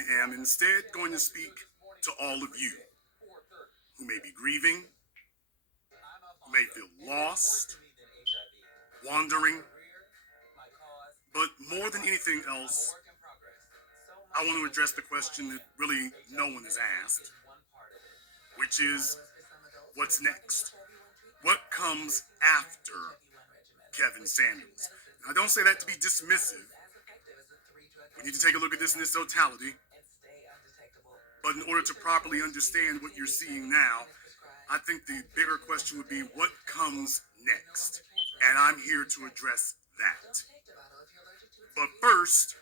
I am instead going to speak to all of you who may be grieving, who may feel lost, wandering, but more than anything else, I want to address the question that really no one has asked, which is what's next? What comes after Kevin Samuels? Now, I don't say that to be dismissive. We need to take a look at this in its totality. But in order to properly understand what you're seeing now, I think the bigger question would be what comes next? And I'm here to address that. But first,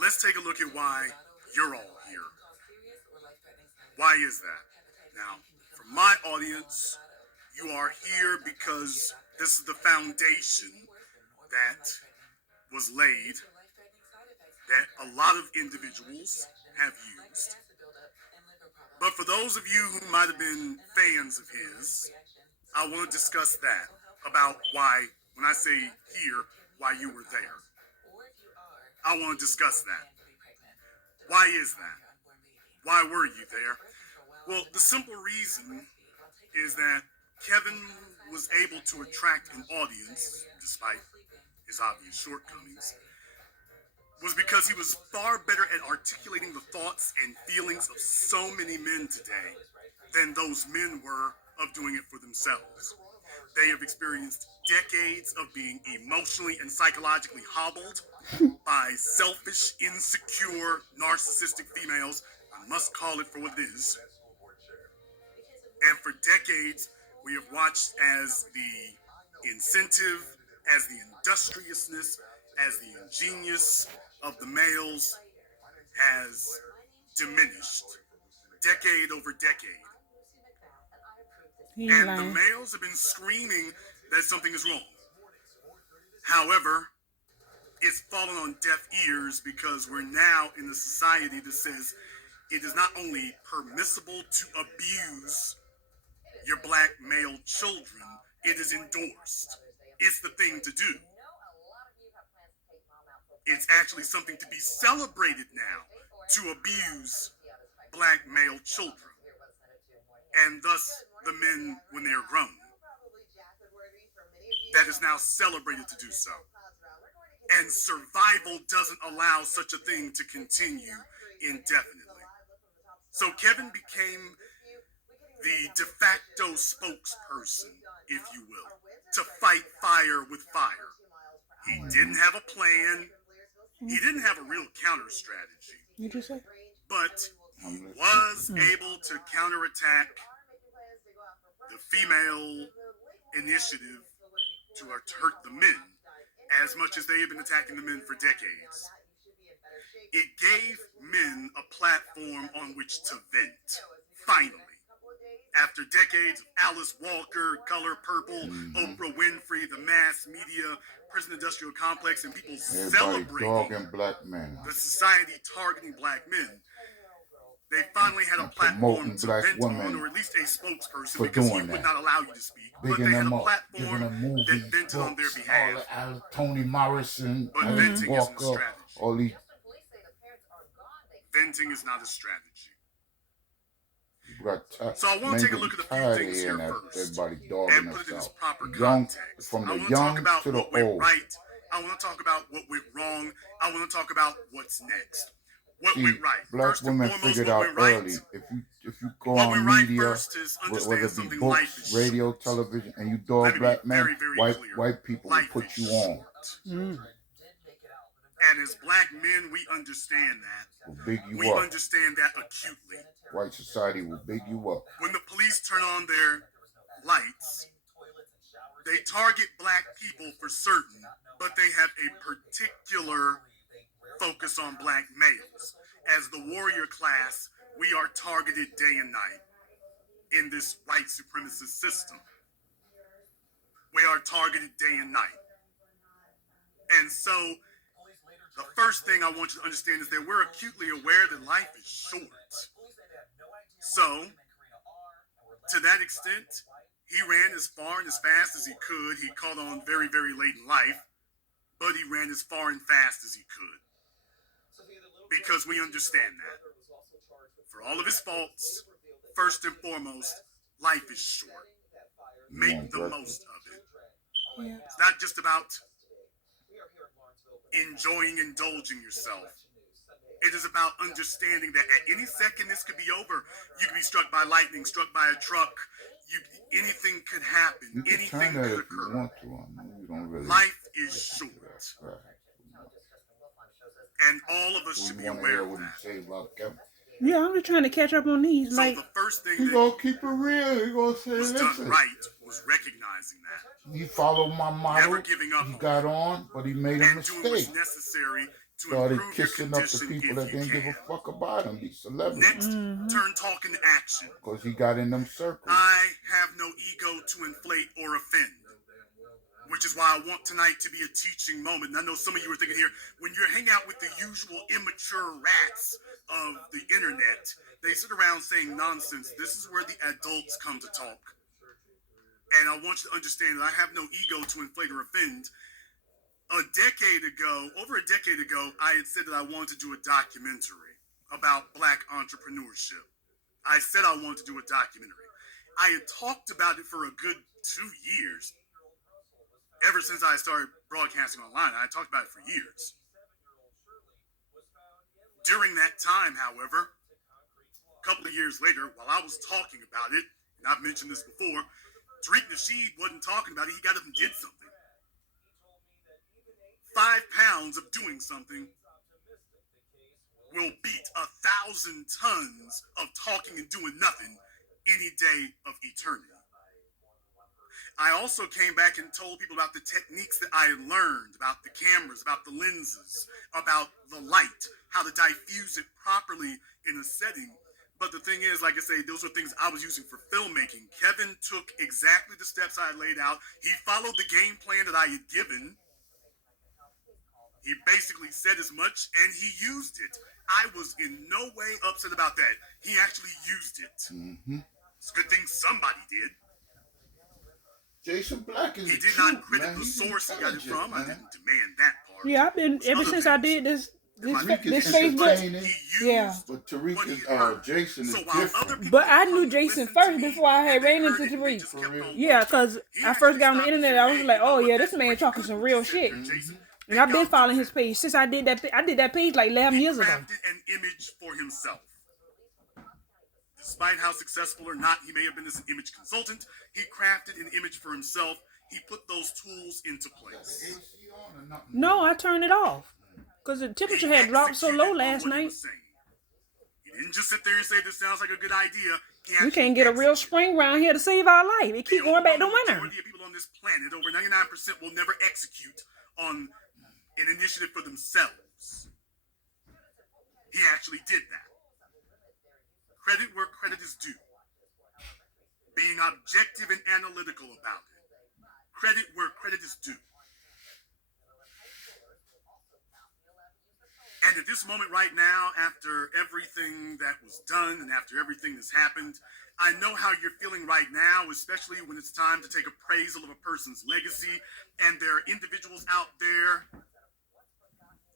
let's take a look at why you're all here. Why is that? Now, for my audience, you are here because this is the foundation that was laid that a lot of individuals have used. But for those of you who might have been fans of his, I want to discuss that about why, when I say here, why you were there. I want to discuss that. Why is that? Why were you there? Well, the simple reason is that Kevin was able to attract an audience, despite his obvious shortcomings, was because he was far better at articulating the thoughts and feelings of so many men today than those men were of doing it for themselves. They have experienced decades of being emotionally and psychologically hobbled by selfish, insecure, narcissistic females. I must call it for what it is. And for decades, we have watched as the incentive, as the industriousness, as the ingenious of the males has diminished decade over decade. And the males have been screaming that something is wrong. However, it's fallen on deaf ears because we're now in a society that says it is not only permissible to abuse your black male children, it is endorsed. It's the thing to do. It's actually something to be celebrated now to abuse black male children, and thus the men when they are grown. That is now celebrated to do so. And survival doesn't allow such a thing to continue indefinitely. So Kevin became the de facto spokesperson, if you will, to fight fire with fire. He didn't have a plan. He didn't have a real counter strategy. You just said? But he was able to counterattack the female initiative to hurt the men as much as they have been attacking the men for decades. It gave men a platform on which to vent, finally. After decades of Alice Walker, Color Purple, Oprah Winfrey, the mass media, prison industrial complex, and people celebrating black men, the society targeting black men, they finally had a platform to vent on, or at least a spokesperson, because he would not allow you to speak. But they had a platform that vented on their behalf. Toni Morrison, but venting Walker, isn't a strategy. all these. Venting is not a strategy. So I want to take a look at a few things here first and put it in its proper context. From the I want to young talk about to the what went old. right. I want to talk about what went wrong. I want to talk about what's next. What See, went right? Black First women and foremost, figured what out went right? early. If you go What on went right media, first is understand whether it be something, life books, is radio, short. television, and you Let dog me black be men, very, very clear. white people will Life put is you on. short. And as black men, we understand that. Will big you We up. understand that acutely. White society will big you up. When the police turn on their lights, they target black people for certain, but they have a particular focus on black males. As the warrior class, we are targeted day and night in this white supremacist system. We are targeted day and night. And so the first thing I want you to understand is that we're acutely aware that life is short. So, to that extent, he ran as far and as fast as he could. He caught on very, very late in life, but he ran as far and fast as he could. because we understand that. For all of his faults, first and foremost, life is short. Make the most of it. Yeah. It's not just about enjoying, indulging yourself. It is about understanding that at any second this could be over. You could be struck by lightning, struck by a truck. Anything could happen. You can Anything turn that could if you occur. want to. I know you don't really. Life is short. Right. And all of us should We be want to aware hear of what he that. say about Kevin. Yeah, I'm just trying to catch up on these. So Like, the first thing He that gonna keep it real. He gonna say, was done listen. right was recognizing that. He followed my model. Never giving up He on got on, but he made a and doing what's mistake. necessary to Started improve your kissing up the condition people if that you didn't give can. a fuck about him. These celebrities. Next, turn talk into action. Because he got in them circles. I have no ego to inflate or offend, which is why I want tonight to be a teaching moment. And I know some of you are thinking here, when you hang out with the usual immature rats of the internet, they sit around saying nonsense. This is where the adults come to talk. And I want you to understand that I have no ego to inflate or offend. Over a decade ago, I had said that I wanted to do a documentary about Black entrepreneurship. I said I wanted to do a documentary. I had talked about it for a good 2 years. Ever since I started broadcasting online, I talked about it for years. During that time, however, a couple of years later, while I was talking about it, and I've mentioned this before, Tariq Nasheed wasn't talking about it. He got up and did something. 5 pounds of doing something will beat 1,000 tons of talking and doing nothing any day of eternity. I also came back and told people about the techniques that I had learned, about the cameras, about the lenses, about the light, how to diffuse it properly in a setting. But the thing is, like I say, those were things I was using for filmmaking. Kevin took exactly the steps I had laid out. He followed the game plan that I had given. He basically said as much, and he used it. I was in no way upset about that. He actually used it. Mm-hmm. It's a good thing somebody did. Jason Black is He the did truth, not credit man. the He's source he got it from. I intelligent, didn't demand that part. yeah, I've been ever Other since I things. did this Tariq is Facebook. entertaining, He Yeah. used but Tariq what he is, heard. Jason is So while other different. people But I come knew and Jason listen to first me, before I had and they ran heard into it, and they Tariq. just For kept real. on Yeah, going. because He I actually first got on the stopped and internet, said, I was "Hey, like, you know oh what? yeah, That's this man great. talking You some heard real what you said shit. there, Jason." And I've been Thank God following for his that. page since I did that page like 11 He years ago. crafted an image for himself. Despite how successful or not he may have been as an image consultant, he crafted an image for himself. He put those tools into place. AC on or nothing? No, I turned it off because the temperature had dropped so low last night. He didn't just sit there and say this sounds like a good idea. We can't get a real spring around here to save our life. It keep going back to winter. The majority of people on this planet, over 99%, will never execute on an initiative for themselves. He actually did that. Credit where credit is due. Being objective and analytical about it. Credit where credit is due. And at this moment right now, after everything that was done and after everything that's happened, I know how you're feeling right now, especially when it's time to take appraisal of a person's legacy. And there are individuals out there,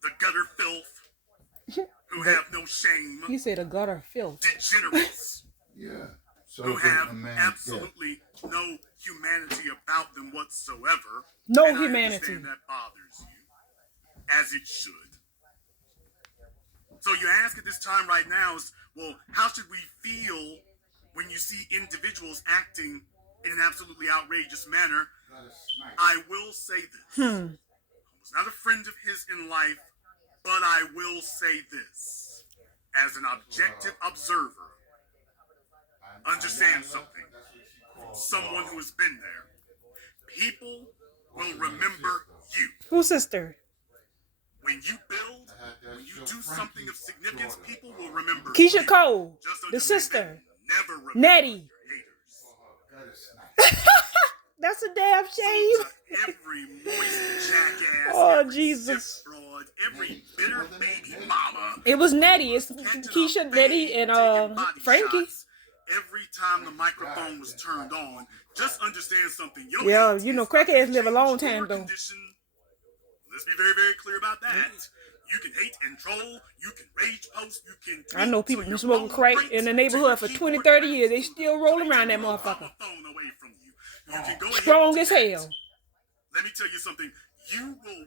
the gutter filth, who have no shame, He said a gutter filth. degenerates, Yeah. So who have a man's absolutely no humanity about them whatsoever. No And I humanity. understand that bothers you, as it should. So you ask at this time right now is, well, how should we feel when you see individuals acting in an absolutely outrageous manner? death. I will say this. I was not a friend of his in life, but I will say this. As an objective observer, understand something. Someone who has been there. People will remember you. Who's sister? When you build, when you do something of significance, people will remember Keisha you. Cole, Just the understand sister. they never remember Nettie. your haters. That's a damn So shame. to every moist jackass, Oh, every Jesus. stiff fraud, every bitter baby mama, It was Nettie. It's catching a Keisha, fade, Nettie, and taking body Frankie. shots, every time the microphone was turned on, just understand something. Your Yeah, hate you know, is not crackheads gonna live a long change time, your though. condition. Let's be very, very clear about that. You can hate and troll. You can rage post. You can. I know people tweet been till your smoking phone crack breaks, in the till neighborhood your for 20, keyboard 30 years. They cracks, still till rolling they around take that your motherfucker. phone away from you. You can go ahead Strong and as do that. hell. Let me tell you something. You will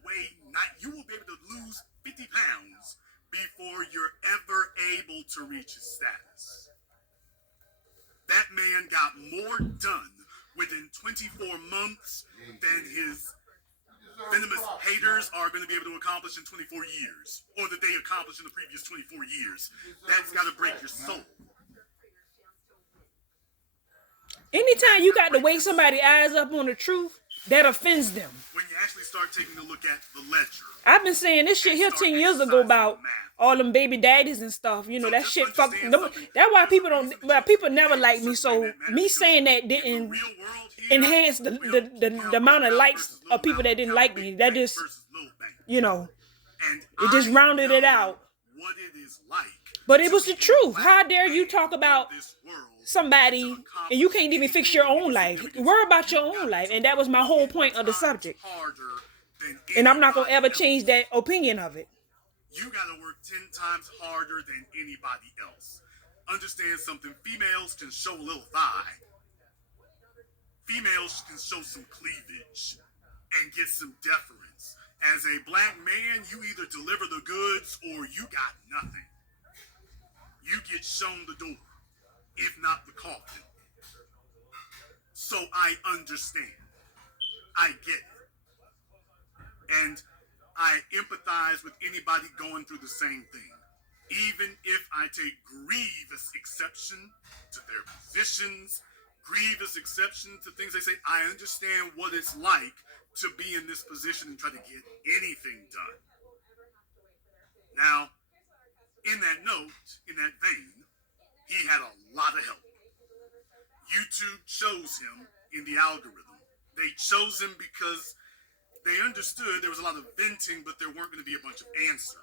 you will be able to lose 50 pounds before you're ever able to reach his status. That man got more done within 24 months than his venomous haters are going to be able to accomplish in 24 years, or that they accomplished in the previous 24 years. That's got to break your soul. Anytime you got to wake somebody's eyes up on the truth, that offends them. When you actually start taking a look at the ledger. I've been saying this shit here 10 years ago about all them baby daddies and stuff. You know, that shit fuck. That's why people don't. Well, people never like me. So me saying that didn't enhance the amount of likes of people that didn't like me. That just, you know, it just rounded it out. What it is like. But it was the truth. How dare you talk about somebody and you can't even fix your own life? Worry about your own life. And that was my whole point of the subject. And I'm not going to ever change that opinion of it. You got to work 10 times harder than anybody else. Understand something. Females can show a little thigh. Females can show some cleavage and get some deference. As a black man, you either deliver the goods or you got nothing. You get shown the door, if not the coffin. So I understand. I get it. And I empathize with anybody going through the same thing. Even if I take grievous exception to their positions, grievous exception to things they say, I understand what it's like to be in this position and try to get anything done. Now, in that note, in that vein, he had a lot of help. YouTube chose him in the algorithm. They chose him because they understood there was a lot of venting, but there weren't going to be a bunch of answers.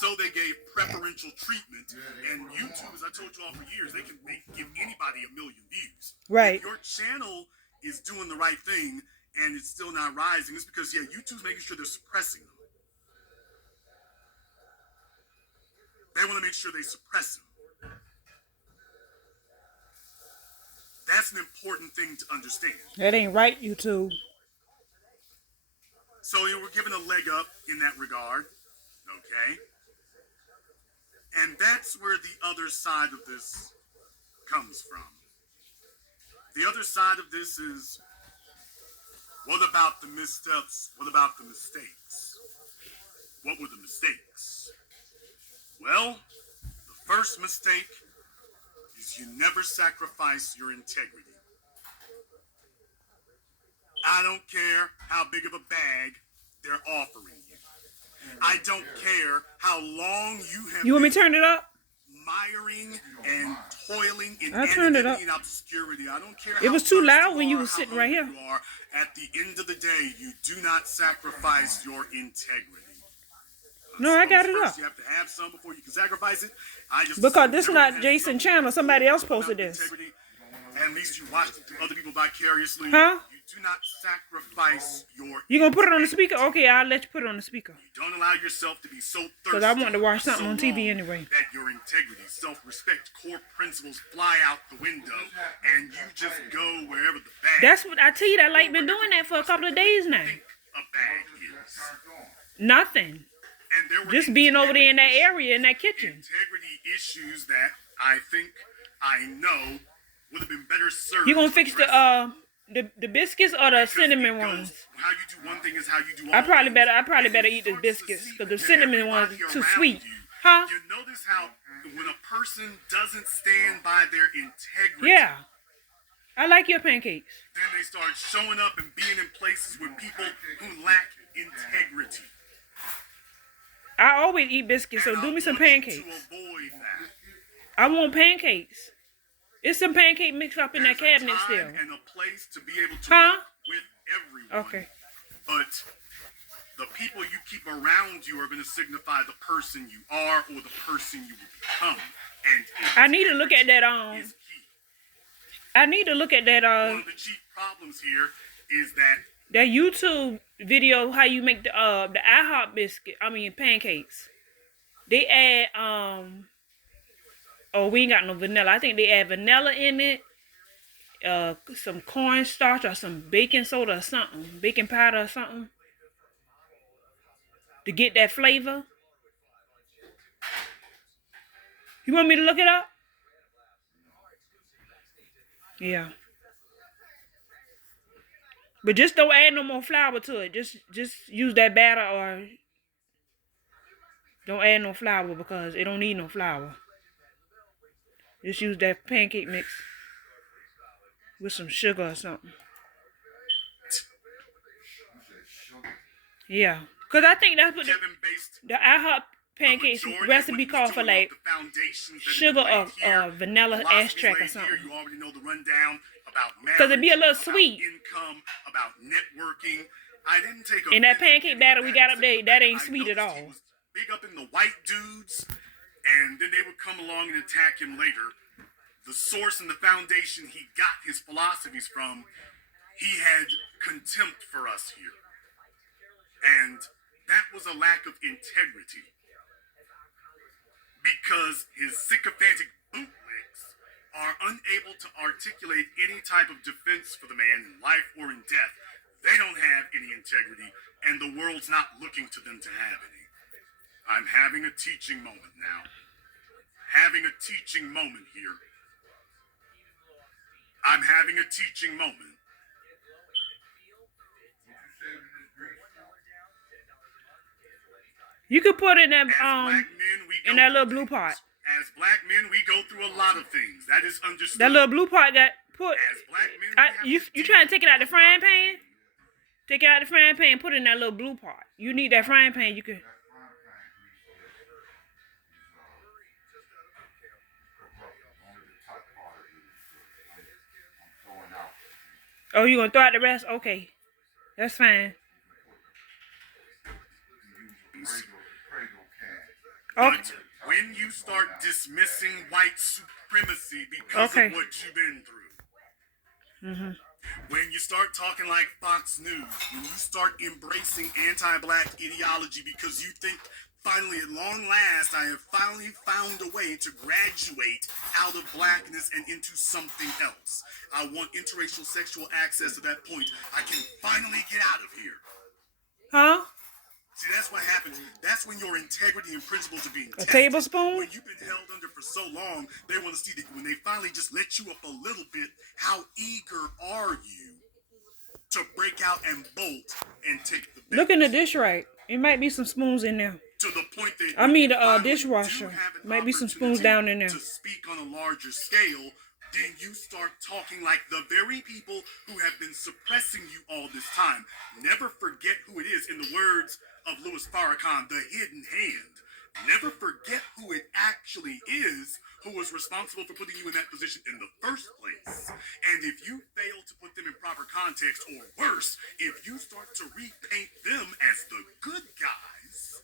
So they gave preferential treatment. And YouTube, as I told you all for years, they can give anybody 1 million views. Right. If your channel is doing the right thing and it's still not rising, it's because, YouTube's making sure they're suppressing them. They want to make sure they suppress him. That's an important thing to understand. That ain't right, YouTube. So they were given a leg up in that regard, okay? And that's where the other side of this comes from. The other side of this is, what about the missteps? What about the mistakes? What were the mistakes? Well, the first mistake is you never sacrifice your integrity. I don't care how big of a bag they're offering you. I don't care how long you have You want me been to turn it up? miring and toiling in I turned it anonymity up. and obscurity. I don't care. It was how too thirsty loud when you you are, was how sitting right hungry here. you are. At the end of the day, you do not sacrifice your integrity. No, I got it First, up. you have to have some before you can sacrifice it. I just Because this everyone not has Jason some channel. Somebody else about posted this. integrity. At least you watched other people vicariously. Huh? You do not sacrifice your. You gonna put it on the speaker? Okay, I'll let you put it on the speaker. You don't allow yourself to be so thirsty. Because I wanted to watch for something so on TV long anyway. That your integrity, self-respect, core principles fly out the window, and you just go wherever the bag. That's what I tell you. That light been doing that for a couple of days now. think a bag is. Nothing. And there were Just being over there in that area, in that kitchen. integrity issues that I think I know would have been better served. You gonna fix addressed. the biscuits or the Because cinnamon it goes- ones? How you do one thing is how you do all I probably things. better eat the It biscuits starts to because the seep cinnamon into ones everybody too around sweet. you. Huh? You notice how when a person doesn't stand by their integrity, Yeah. I like your pancakes. then they start showing up and being in places with people who lack integrity. I always eat biscuits, so And do I me some want you pancakes. To avoid that. I want pancakes. It's some pancake mixed up in that There's a cabinet time still. and a place to be able to Huh? work with everyone. Okay. But the people you keep around you are going to signify the person you are or the person you will become. And I need to look at that is key. I need to look at that One of the chief problems here is that that YouTube video how you make the IHOP biscuit. I mean pancakes. They add oh, we ain't got no vanilla. I think they add vanilla in it. Some cornstarch or some baking soda or something, baking powder or something, to get that flavor. You want me to look it up? Yeah. But just don't add no more flour to it. Just use that batter, or don't add no flour because it don't need no flour. Just use that pancake mix with some sugar or something. Yeah. Because I think that's what the IHOP pancakes recipe called for, like sugar or vanilla extract or something. You already know the rundown about because it'd be a little sweet. Income, about networking. I didn't take a and that pancake batter we got up there, that ain't sweet at all. Big up in the white dudes, and then they would come along and attack him later. The source and the foundation he got his philosophies from, he had contempt for us here. And that was a lack of integrity. Because his sycophantic bootlegs are unable to articulate any type of defense for the man in life or in death. They don't have any integrity, and the world's not looking to them to have any. I'm having a teaching moment now. Having a teaching moment here. I'm having a teaching moment. You could put it in that little blue pot. As black men, we go through a lot of things. That is understood. That little blue pot got put. As black men, you trying to take it out the frying pan? Take it out the frying pan and put it in that little blue pot. You need that frying pan. You could. Oh, you gonna throw out the rest? Okay, that's fine. Okay. When you start dismissing white supremacy because of what you've been through, when you start talking like Fox News, when you start embracing anti-black ideology because you think, finally, at long last, I have finally found a way to graduate out of blackness and into something else. I want interracial sexual access to that point. I can finally get out of here. Huh? See, that's what happens. That's when your integrity and principles are being tested. A tablespoon? When you've been held under for so long, they want to see that when they finally just let you up a little bit, how eager are you to break out and bolt and take the bait? Look in the dish right. It might be some spoons in there. To the point that I mean the dishwasher. Might be some spoons down in there. To speak on a larger scale, then you start talking like the very people who have been suppressing you all this time. Never forget who it is, in the words of Louis Farrakhan, the hidden hand. Never forget who it actually is who was responsible for putting you in that position in the first place. And if you fail to put them in proper context, or worse, if you start to repaint them as the good guys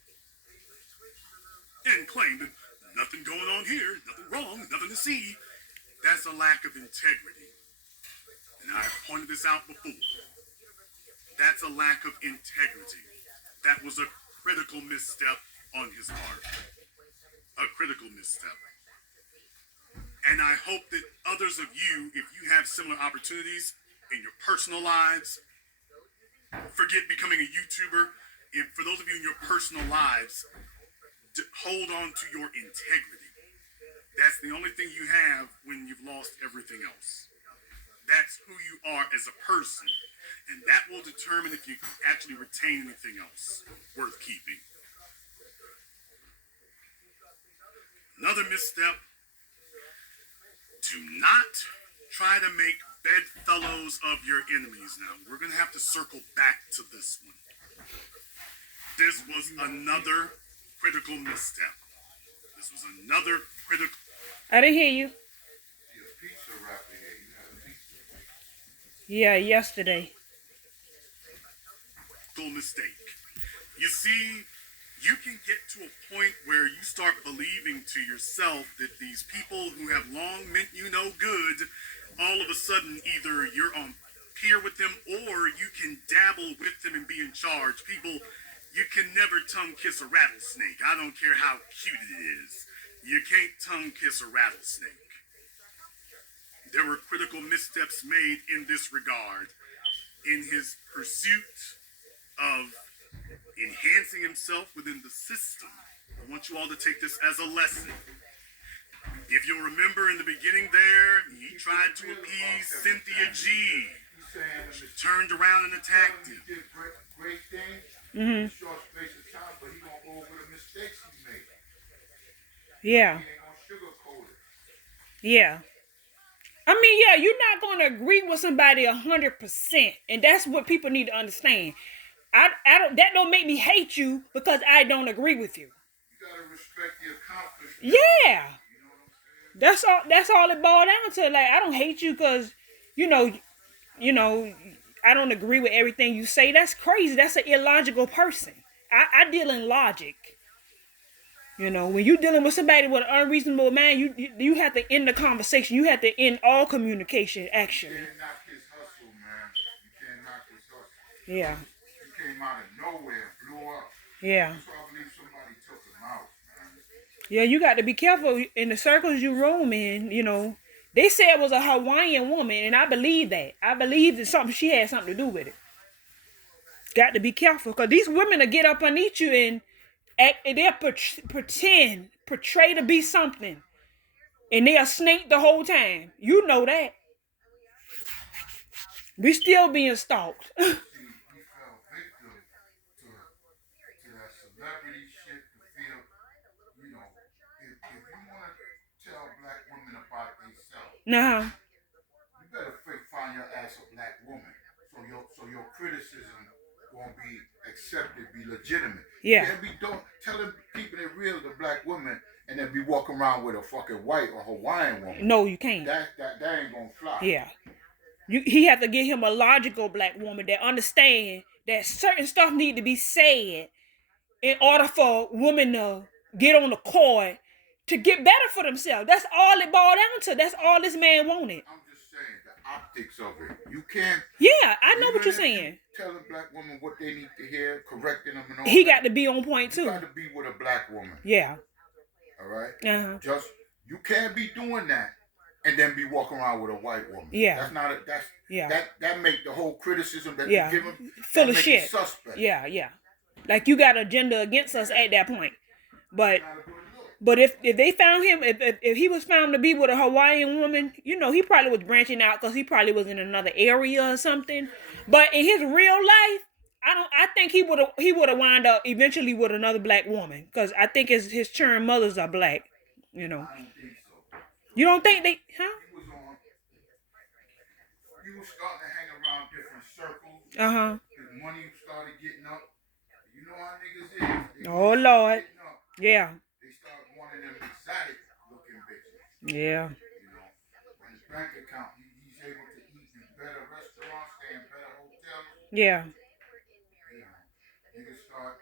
and claim that nothing going on here, nothing wrong, nothing to see, that's a lack of integrity. And I've pointed this out before. That's a lack of integrity. That was a critical misstep on his part. A critical misstep. And I hope that others of you, if you have similar opportunities in your personal lives, forget becoming a YouTuber. For those of you in your personal lives, hold on to your integrity. That's the only thing you have when you've lost everything else. That's who you are as a person. And that will determine if you actually retain anything else worth keeping. Another misstep. Do not try to make bedfellows of your enemies. Now, we're going to have to circle back to this one. This was another critical misstep. This was another critical... I didn't hear you. Yeah, yesterday. Mistake. You see, you can get to a point where you start believing to yourself that these people who have long meant you no good, all of a sudden, either you're on peer with them, or you can dabble with them and be in charge. People, you can never tongue kiss a rattlesnake. I don't care how cute it is. You can't tongue kiss a rattlesnake. There were critical missteps made in this regard in his pursuit of enhancing himself within the system. I want you all to take this as a lesson. If you'll remember in the beginning there, he tried to appease Cynthia G. She turned around and attacked him. He did great things in a short space of time, but he gonna go over the mistakes he made. Yeah. He ain't gonna sugarcoat it. Yeah. I mean, yeah, you're not going to agree with somebody 100%. And that's what people need to understand. I don't, that don't make me hate you because I don't agree with you. You gotta respect the accomplishment. Yeah. That's all it boiled down to. Like, I don't hate you because, you know, I don't agree with everything you say. That's crazy. That's an illogical person. I deal in logic. You know, when you're dealing with somebody with an unreasonable mind, you have to end the conversation. You have to end all communication, actually. You can't knock his hustle, man. You can't knock his hustle. Yeah. He came out of nowhere, blew up. Yeah. So I believe somebody took him out, man. Yeah, you got to be careful in the circles you roam in, you know. They said it was a Hawaiian woman, and I believe that. I believe that she had something to do with it. Got to be careful, because these women will get up underneath you and they'll portray to be something. And they'll snake the whole time. You know that. We still being stalked. See, he fell victim to that celebrity shit, to feel, you know, if you want to tell black women about themselves, Nah. you better find your ass a black woman. So your criticism won't be accepted, be legitimate. Yeah. You can't be telling people they're real, the black woman, and then be walking around with a fucking white or Hawaiian woman. No, you can't. That ain't gonna fly. Yeah. He have to get him a logical black woman that understand that certain stuff need to be said in order for women to get on the court to get better for themselves. That's all it boiled down to. That's all this man wanted. I'm just saying the optics of it. You can't. Yeah, I know what you're saying. Telling black women what they need to hear, correcting them, and all He that. got to be on point You too. got to be with a black woman. Yeah. All right. Uh-huh. Just you can't be doing that and then be walking around with a white woman. Yeah. That's not a. That's yeah. That make the whole criticism that yeah. you give him full of shit. Suspect. Yeah, yeah. Like you got agenda against us at that point. But if they found him, if he was found to be with a Hawaiian woman, you know, he probably was branching out because he probably was in another area or something. But in his real life, I think he would have wound up eventually with another black woman because I think his churn mothers are black. You know. I don't think so. You don't think they? Huh? He was starting to hang around different circles. His money started getting up. You know how niggas is. Oh Lord. Yeah. They start wanting them exotic looking bitches. Yeah. You know, when his bank account, he's able to eat in better restaurants, stay in better hotels. Yeah. You know, niggas start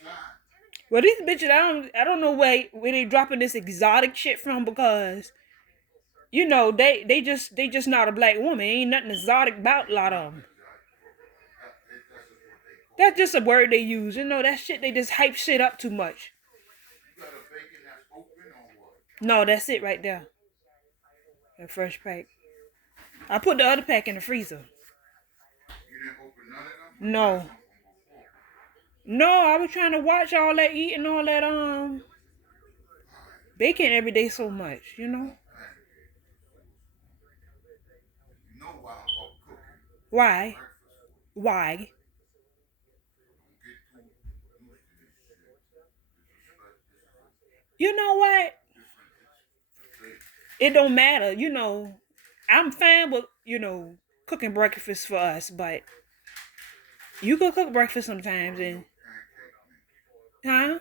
slide. Well, these bitches, I don't know where they dropping this exotic shit from because, you know, they just not a black woman. Ain't nothing exotic about a lot of them. That's just a word they use. You know, that shit, they just hype shit up too much. You got a bacon that's open or what? No, that's it right there. That fresh pack. I put the other pack in the freezer. You didn't open none of them? No. No, I was trying to watch all that eating all that bacon every day so much, you know? You know why I'm up cooking. Why? Why? You know what? It don't matter, you know. I'm fine with, you know, cooking breakfast for us, but you can cook breakfast sometimes and huh?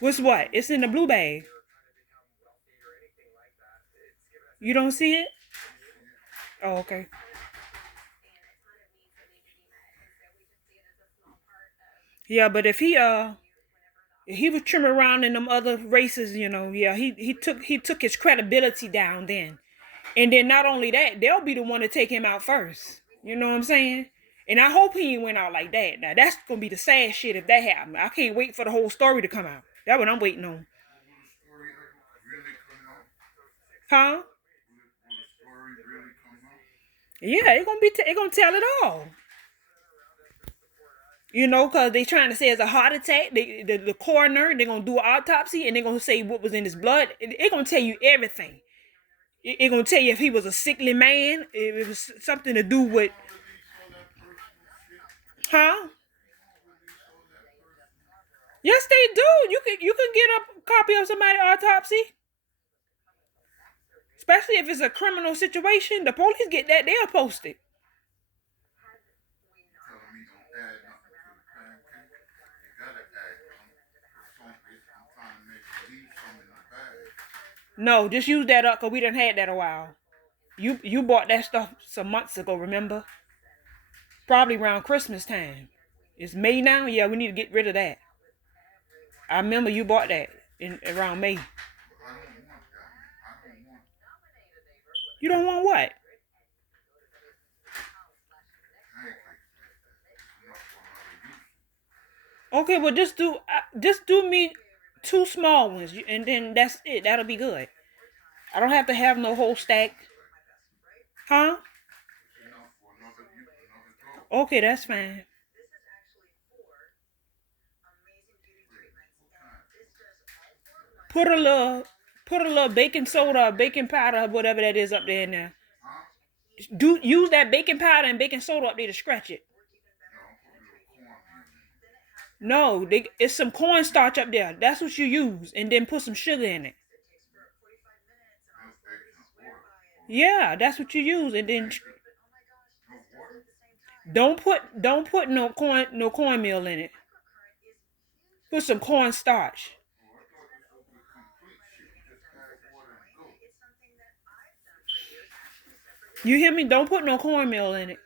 What's what? It's in the blue bag. You don't see it? Oh, okay. Yeah, but if he was trimming around in them other races, you know, yeah, he took his credibility down then. And then not only that, they'll be the one to take him out first. You know what I'm saying? And I hope he went out like that. Now that's gonna be the sad shit if that happened. I can't wait for the whole story to come out. That's what I'm waiting on. Will the story really come out? Huh? Will the story really come out? Yeah, it's gonna tell it all. You know, because they trying to say it's a heart attack. The coroner, they're gonna do an autopsy and they're gonna say what was in his blood. It's gonna tell you everything. It's gonna tell you if he was a sickly man, if it was something to do with, huh? Yes, they do. You can get a copy of somebody's autopsy, especially if it's a criminal situation. The police get that, they'll post it. Telling me don't add nothing to the pancake. You gotta add something. I'm trying to make leave some in the bag. No, just use that up because we done had that a while. You bought that stuff some months ago, remember? Probably around Christmas time. It's May now? Yeah, we need to get rid of that. I remember you bought that around May. I don't want that. I don't want You don't want what? pancakes like that. Enough for another use. Okay, well just do me 2 small ones, and then that's it. That'll be good. I don't have to have no whole stack. Huh? Enough for another use, another go. Okay, that's fine. Put a little baking soda or baking powder or whatever that is up there in there. Use that baking powder and baking soda up there to scratch it. No, it's some cornstarch up there. That's what you use, and then put some sugar in it. Yeah, that's what you use, and then don't put no cornmeal in it. Put some cornstarch. You hear me? Don't put no cornmeal in it.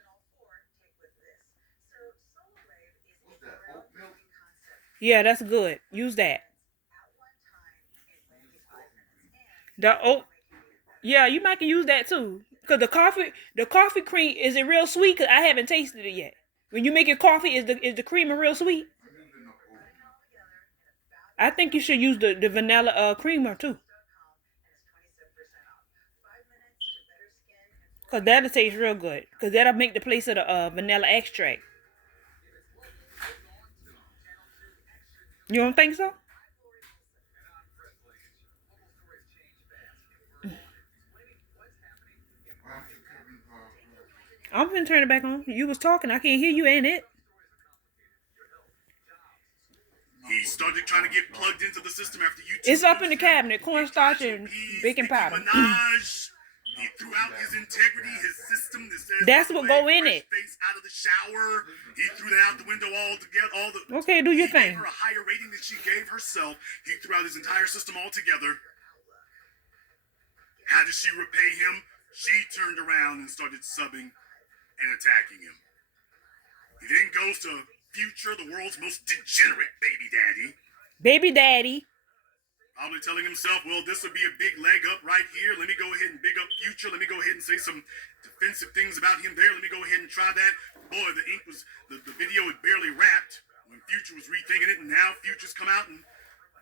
Yeah, that's good. Use that. Yeah, you might can use that too. Cause the coffee cream, is it real sweet? Cause I haven't tasted it yet. When you make your coffee, is the cream real sweet? I think you should use the vanilla creamer too. Cause that'll taste real good. Cause that'll make the place of the vanilla extract. You don't think so? I'm gonna turn it back on. You was talking. I can't hear you, ain't it? He started trying to get plugged into the system after YouTube. It's up in the cabinet. Cornstarch and baking powder. Minaj. He threw out his integrity, his system. That says that's what go in it. Face out of the shower. He threw that out the window altogether. Okay, do your he thing. Gave her a higher rating than she gave herself. He threw out his entire system altogether. How did she repay him? She turned around and started subbing and attacking him. He then goes to Future, the world's most degenerate baby daddy. Baby daddy. Probably telling himself, well, this would be a big leg up right here. Let me go ahead and big up Future. Let me go ahead and say some defensive things about him there. Let me go ahead and try that. Boy, the video had barely wrapped when Future was rethinking it, and now Future's come out and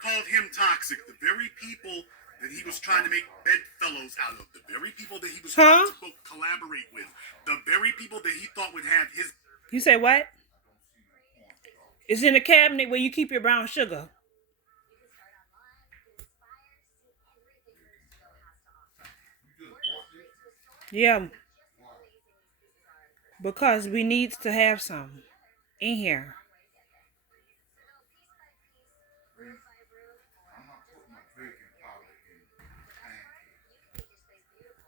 called him toxic. The very people that he was trying to make bedfellows out of, the very people that he was trying to quote, collaborate with, the very people that he thought would have his... You say what? It's in the cabinet where you keep your brown sugar. Yeah. Because we need to have some in here.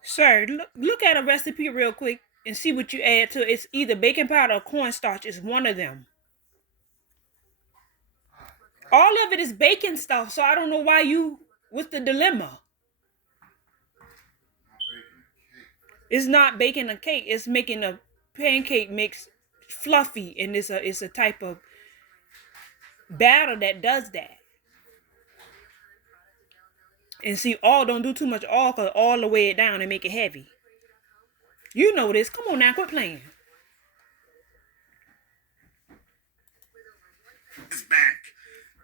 Sir, look at a recipe real quick and see what you add to it. It's either baking powder or cornstarch. It's one of them. All of it is baking stuff, so I don't know what's the dilemma? It's not baking a cake. It's making a pancake mix fluffy, and it's a type of batter that does that. And see, oil don't do too much oil because oil will weigh it down and make it heavy. You know this. Come on now, quit playing. Is back.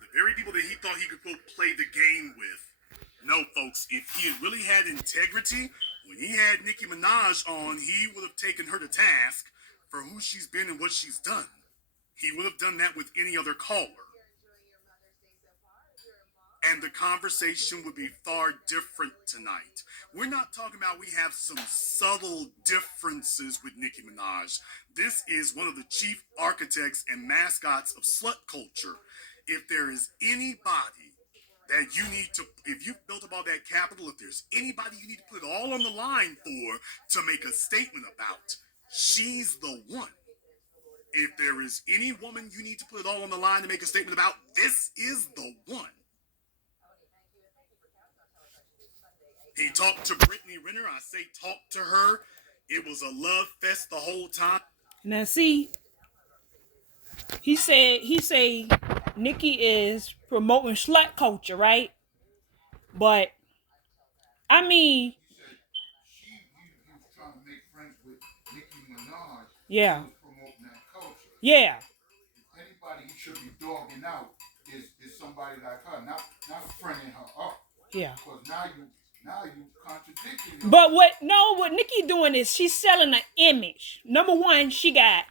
The very people that he thought he could quote play the game with. No, folks, if he had really had integrity, when he had Nicki Minaj on, he would have taken her to task for who she's been and what she's done. He would have done that with any other caller. And the conversation would be far different tonight. We're not talking about we have some subtle differences with Nicki Minaj. This is one of the chief architects and mascots of slut culture. If there is anybody that you need to, if you've built up all that capital, if there's anybody you need to put it all on the line for to make a statement about, she's the one. If there is any woman you need to put it all on the line to make a statement about, this is the one. He talked to Brittany Renner. I say talked to her. It was a love fest the whole time. Now see, he say Nicki is promoting slut culture, right? But I mean, He said he was trying to make friends with Nicki Minaj. yeah. He was promoting that culture. Yeah. If anybody he should be dogging out is somebody like her, not friending her up. Yeah. Because now you contradicting her. But what Nicki doing is she's selling an image. Number one, she got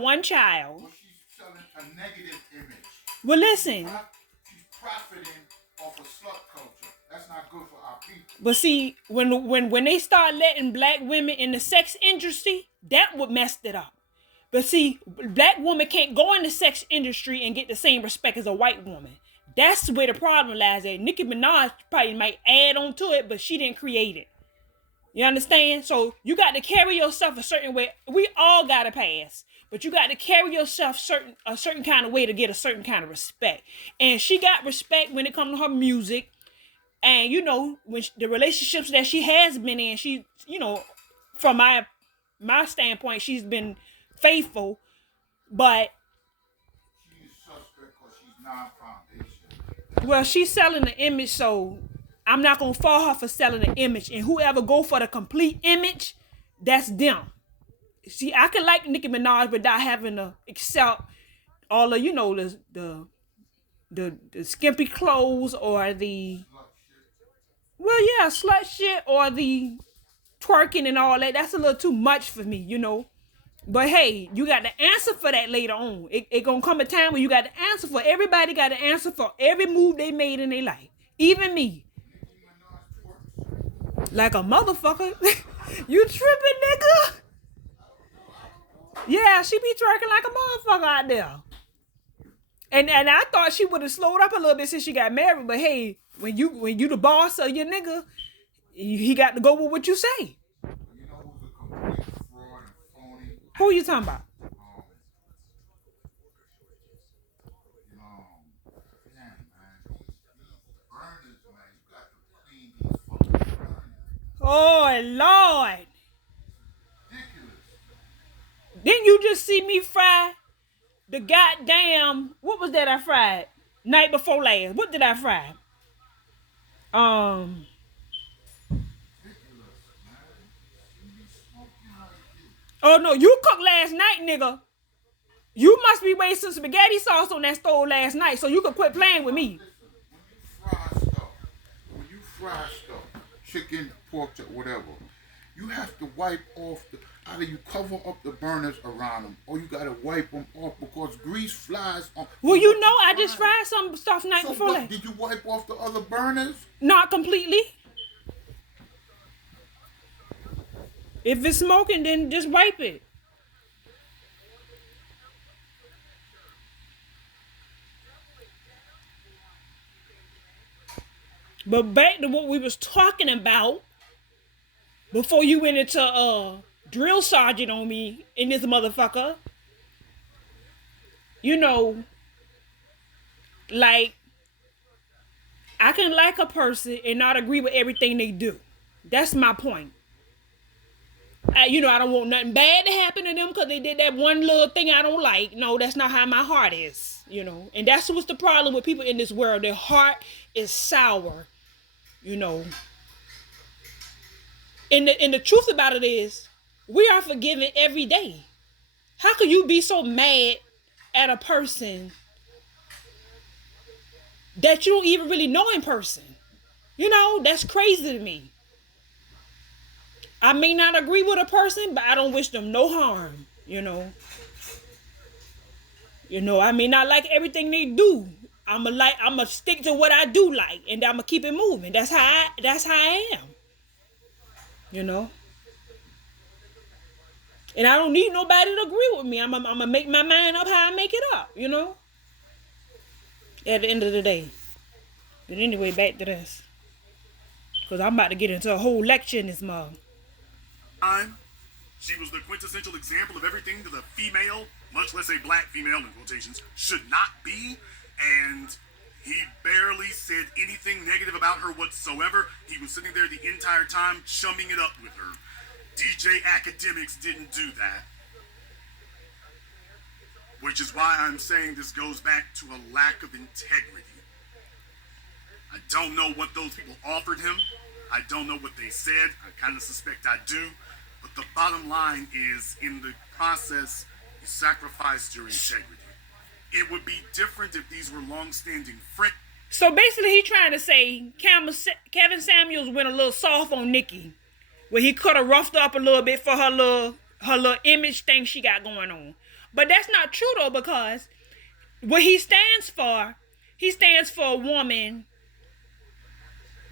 one child. Well, she's selling a negative image. Well, listen. She's profiting off of slut culture. That's not good for our people. But see, when they start letting black women in the sex industry, that would mess it up. But see, black women can't go in the sex industry and get the same respect as a white woman. That's where the problem lies at. Nicki Minaj probably might add on to it, but she didn't create it. You understand? So you got to carry yourself a certain way. We all got to pass, but you got to carry yourself a certain kind of way to get a certain kind of respect. And she got respect when it comes to her music. And, you know, when the relationships that she has been in, she, you know, from my standpoint, she's been faithful. But She's suspect because she's non-foundation. well, she's selling the image, so I'm not going to fault her for selling the image. And whoever go for the complete image, that's them. See, I can like Nicki Minaj without having to accept all of, you know, the skimpy clothes or the, well, yeah, slut shit or the twerking and all that. That's a little too much for me, you know. But hey, you got to answer for that later on. It gonna come a time where you got to answer for. Everybody got to answer for every move they made in their life. Even me. Like a motherfucker. You tripping, nigga? Yeah, she be twerking like a motherfucker out there. And I thought she would have slowed up a little bit since she got married. But hey, when you the boss of your nigga, he got to go with what you say. You know who's a complete fraud and phony? Who you talking about? Damn, man. These burners, man. You got to clean these fucking burners. Oh, Lord. Ridiculous. Didn't you just see me fry the goddamn, what was that I fried? Night before last. What did I fry? Ridiculous, man. You be smoking like this. Oh no, you cooked last night, nigga. You must be wasting spaghetti sauce on that stove last night, so you could quit playing with me. Listen, when you fry stuff, chicken, pork, whatever, you have to wipe off either you cover up the burners around them, or you gotta wipe them off because grease flies on. Well, you know, I just fried some stuff night So before what, last. did you wipe off the other burners? Not completely. If it's smoking, then just wipe it. But back to what we was talking about before you went into drill sergeant on me in this motherfucker. You know, like, I can like a person and not agree with everything they do. That's my point. You know, I don't want nothing bad to happen to them because they did that one little thing I don't like. No, that's not how my heart is, you know. And that's what's the problem with people in this world. Their heart is sour, you know. And the truth about it is, we are forgiven every day. How could you be so mad at a person that you don't even really know in person? You know, that's crazy to me. I may not agree with a person, but I don't wish them no harm, you know. You know, I may not like everything they do. I'ma stick to what I do like, and I'ma keep it moving. That's how I am. You know. And I don't need nobody to agree with me. I'ma make my mind up how I make it up, you know. At the end of the day. But anyway, back to this. Because I'm about to get into a whole lecture in this mug. She was the quintessential example of everything that a female, much less a black female in quotations, should not be. And he barely said anything negative about her whatsoever. He was sitting there the entire time chumming it up with her. DJ Academics didn't do that. Which is why I'm saying this goes back to a lack of integrity. I don't know what those people offered him. I don't know what they said. I kind of suspect I do. But the bottom line is, in the process, you sacrificed your integrity. It would be different if these were long-standing friends. So basically, he trying to say Kevin Samuels went a little soft on Nicki, where he could have roughed up a little bit for her little image thing she got going on. But that's not true though, because what he stands for a woman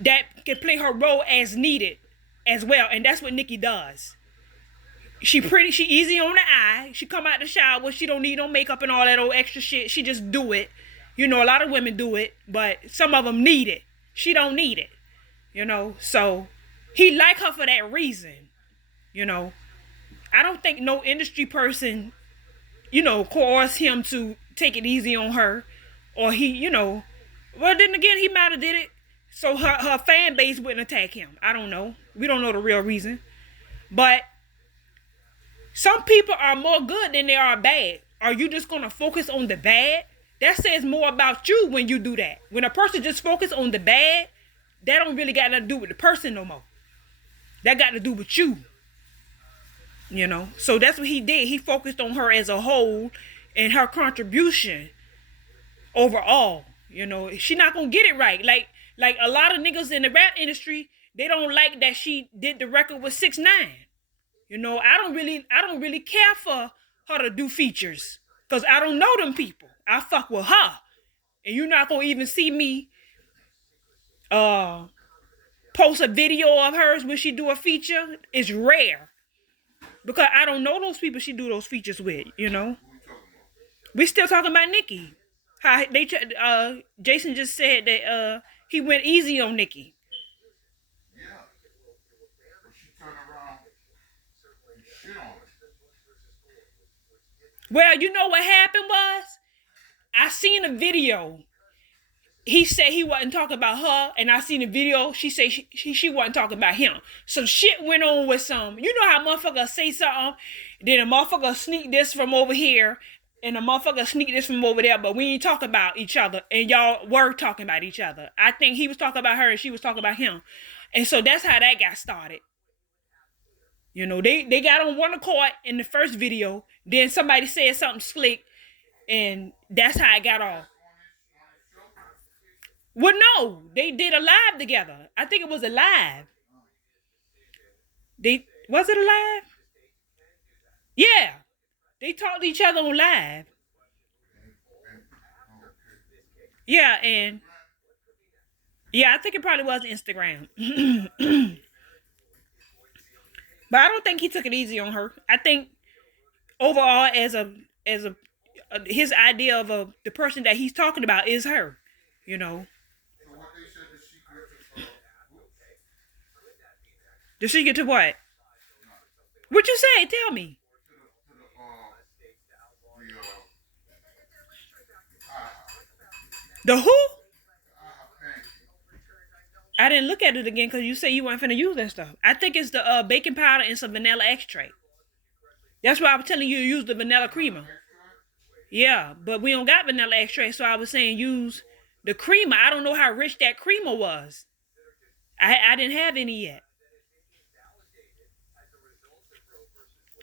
that can play her role as needed as well, and that's what Nicki does. She easy on the eye. She come out the shower. She don't need no makeup and all that old extra shit. She just do it. You know, a lot of women do it, but some of them need it. She don't need it. You know, so he like her for that reason. You know, I don't think no industry person, you know, coerced him to take it easy on her, or he, you know, well then again he might have did it so her fan base wouldn't attack him. I don't know. We don't know the real reason, but some people are more good than they are bad. Are you just gonna focus on the bad? That says more about you when you do that. When a person just focus on the bad, that don't really got nothing to do with the person no more. That got to do with you. You know? So that's what he did. He focused on her as a whole and her contribution overall. You know, she not gonna get it right. Like a lot of niggas in the rap industry, they don't like that she did the record with 6ix9ine. You know, I don't really care for her to do features, because I don't know them people. I fuck with her. And you're not gonna even see me post a video of hers when she do a feature. It's rare. Because I don't know those people she do those features with, you know. We still talking about Nicki. How they Jason just said that he went easy on Nicki. Yeah. But she turned around and shit on it. Well, you know what happened was, I seen a video. He said he wasn't talking about her, and I seen a video. She said she wasn't talking about him. Some shit went on with some. You know how motherfuckers say something, then a motherfucker sneak this from over here, and a motherfucker sneak this from over there, but we ain't talking about each other, and y'all were talking about each other. I think he was talking about her, and she was talking about him, and so that's how that got started. You know, they got on one accord in the first video. Then somebody said something slick, and that's how it got off. Well, no, they did a live together. I think it was a live. Was it a live? Yeah, they talked to each other on live. Yeah, and yeah, I think it probably was Instagram. But I don't think he took it easy on her. I think overall, as his idea of the person that he's talking about is her. You know. The secret to what? What you say? Tell me. The who? I didn't look at it again because you said you weren't finna use that stuff. I think it's the baking powder and some vanilla extract. That's why I was telling you to use the vanilla creamer. Yeah, but we don't got vanilla extract, so I was saying use the creamer. I don't know how rich that creamer was. I didn't have any yet.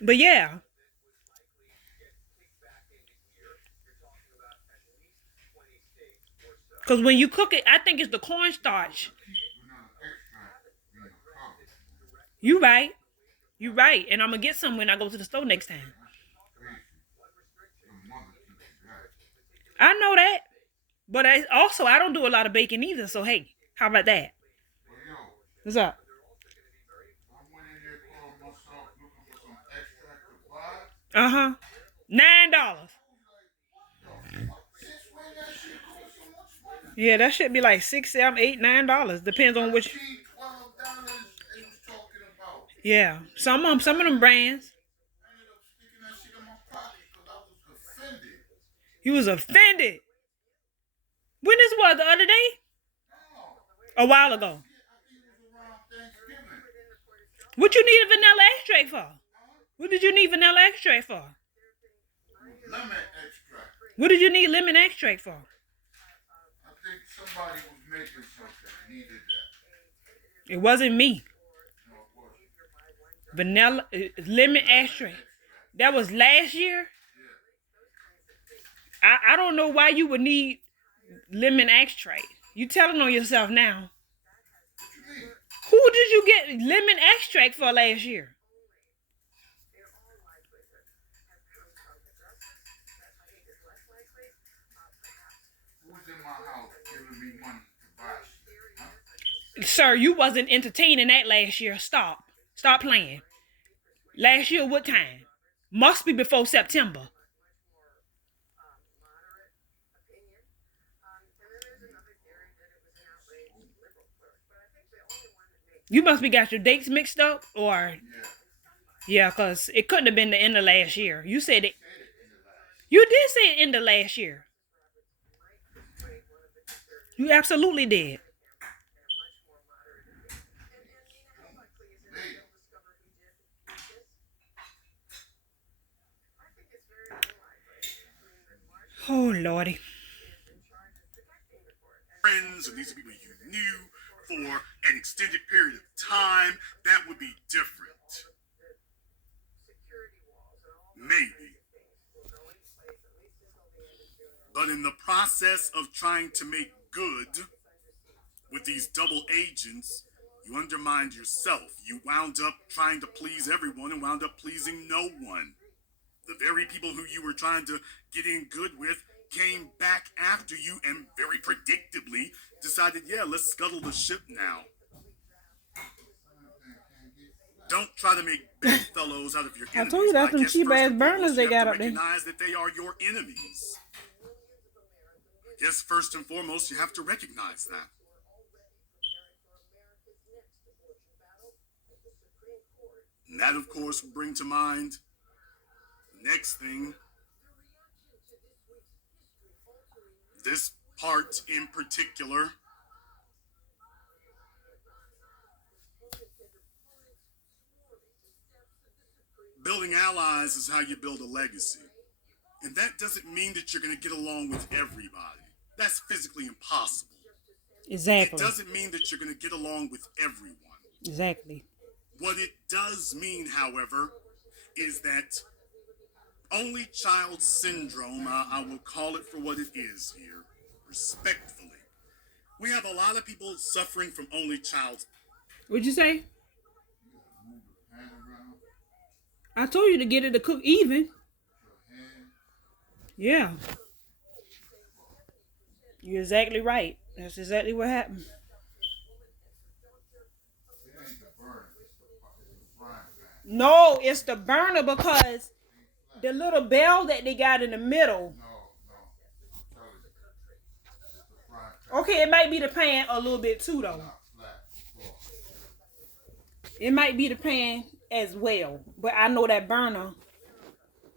But yeah. Because when you cook it, I think it's the cornstarch. You right. You right. And I'm going to get some when I go to the store next time. I know that. But I don't do a lot of baking either. So, hey, how about that? What's up? Uh-huh. $9. Yeah, that should be like $6, $7, $8, $9. Depends on which. Yeah, some of them brands. You was offended. When this was, the other day? A while ago. What you need a vanilla extract for? What did you need vanilla extract for? Lemon extract. What did you need lemon extract for? I think somebody was making something. Needed that. It wasn't me. No, it wasn't. Vanilla, lemon extract. That was last year? I don't know why you would need lemon extract. You telling on yourself now. Who did you get lemon extract for last year? Who's in my house giving me money to buy shit? Huh? Sir, you wasn't entertaining that last year. Stop. Stop playing. Last year, what time? Must be before September. You must be got your dates mixed up, or yeah, cause it couldn't have been the end of last year. You said it. You did say end of last year. You absolutely did. Oh Lordy. Friends, and these are people you knew for an extended period of time, that would be different. Maybe. But in the process of trying to make good with these double agents, you undermined yourself. You wound up trying to please everyone and wound up pleasing no one. The very people who you were trying to get in good with came back after you and very predictably decided, yeah, let's scuttle the ship now. Don't try to make bedfellows out of your enemies. I told you that's them guess cheap first ass and burners foremost, they you have got to up there. recognize that they are your enemies. I guess first and foremost, you have to recognize that. And that, of course, will bring to mind the next thing. This part in particular. Building allies is how you build a legacy. And that doesn't mean that you're going to get along with everybody. That's physically impossible. Exactly. It doesn't mean that you're going to get along with everyone. Exactly. What it does mean, however, is that only child syndrome, I will call it for what it is here, respectfully. We have a lot of people suffering from only child. What'd you say? I told you to get it to cook even. Yeah. You're exactly right. That's exactly what happened. No, it's the burner because the little bell that they got in the middle. Okay, it might be the pan a little bit too, though. It might be the pan as well. But I know that burner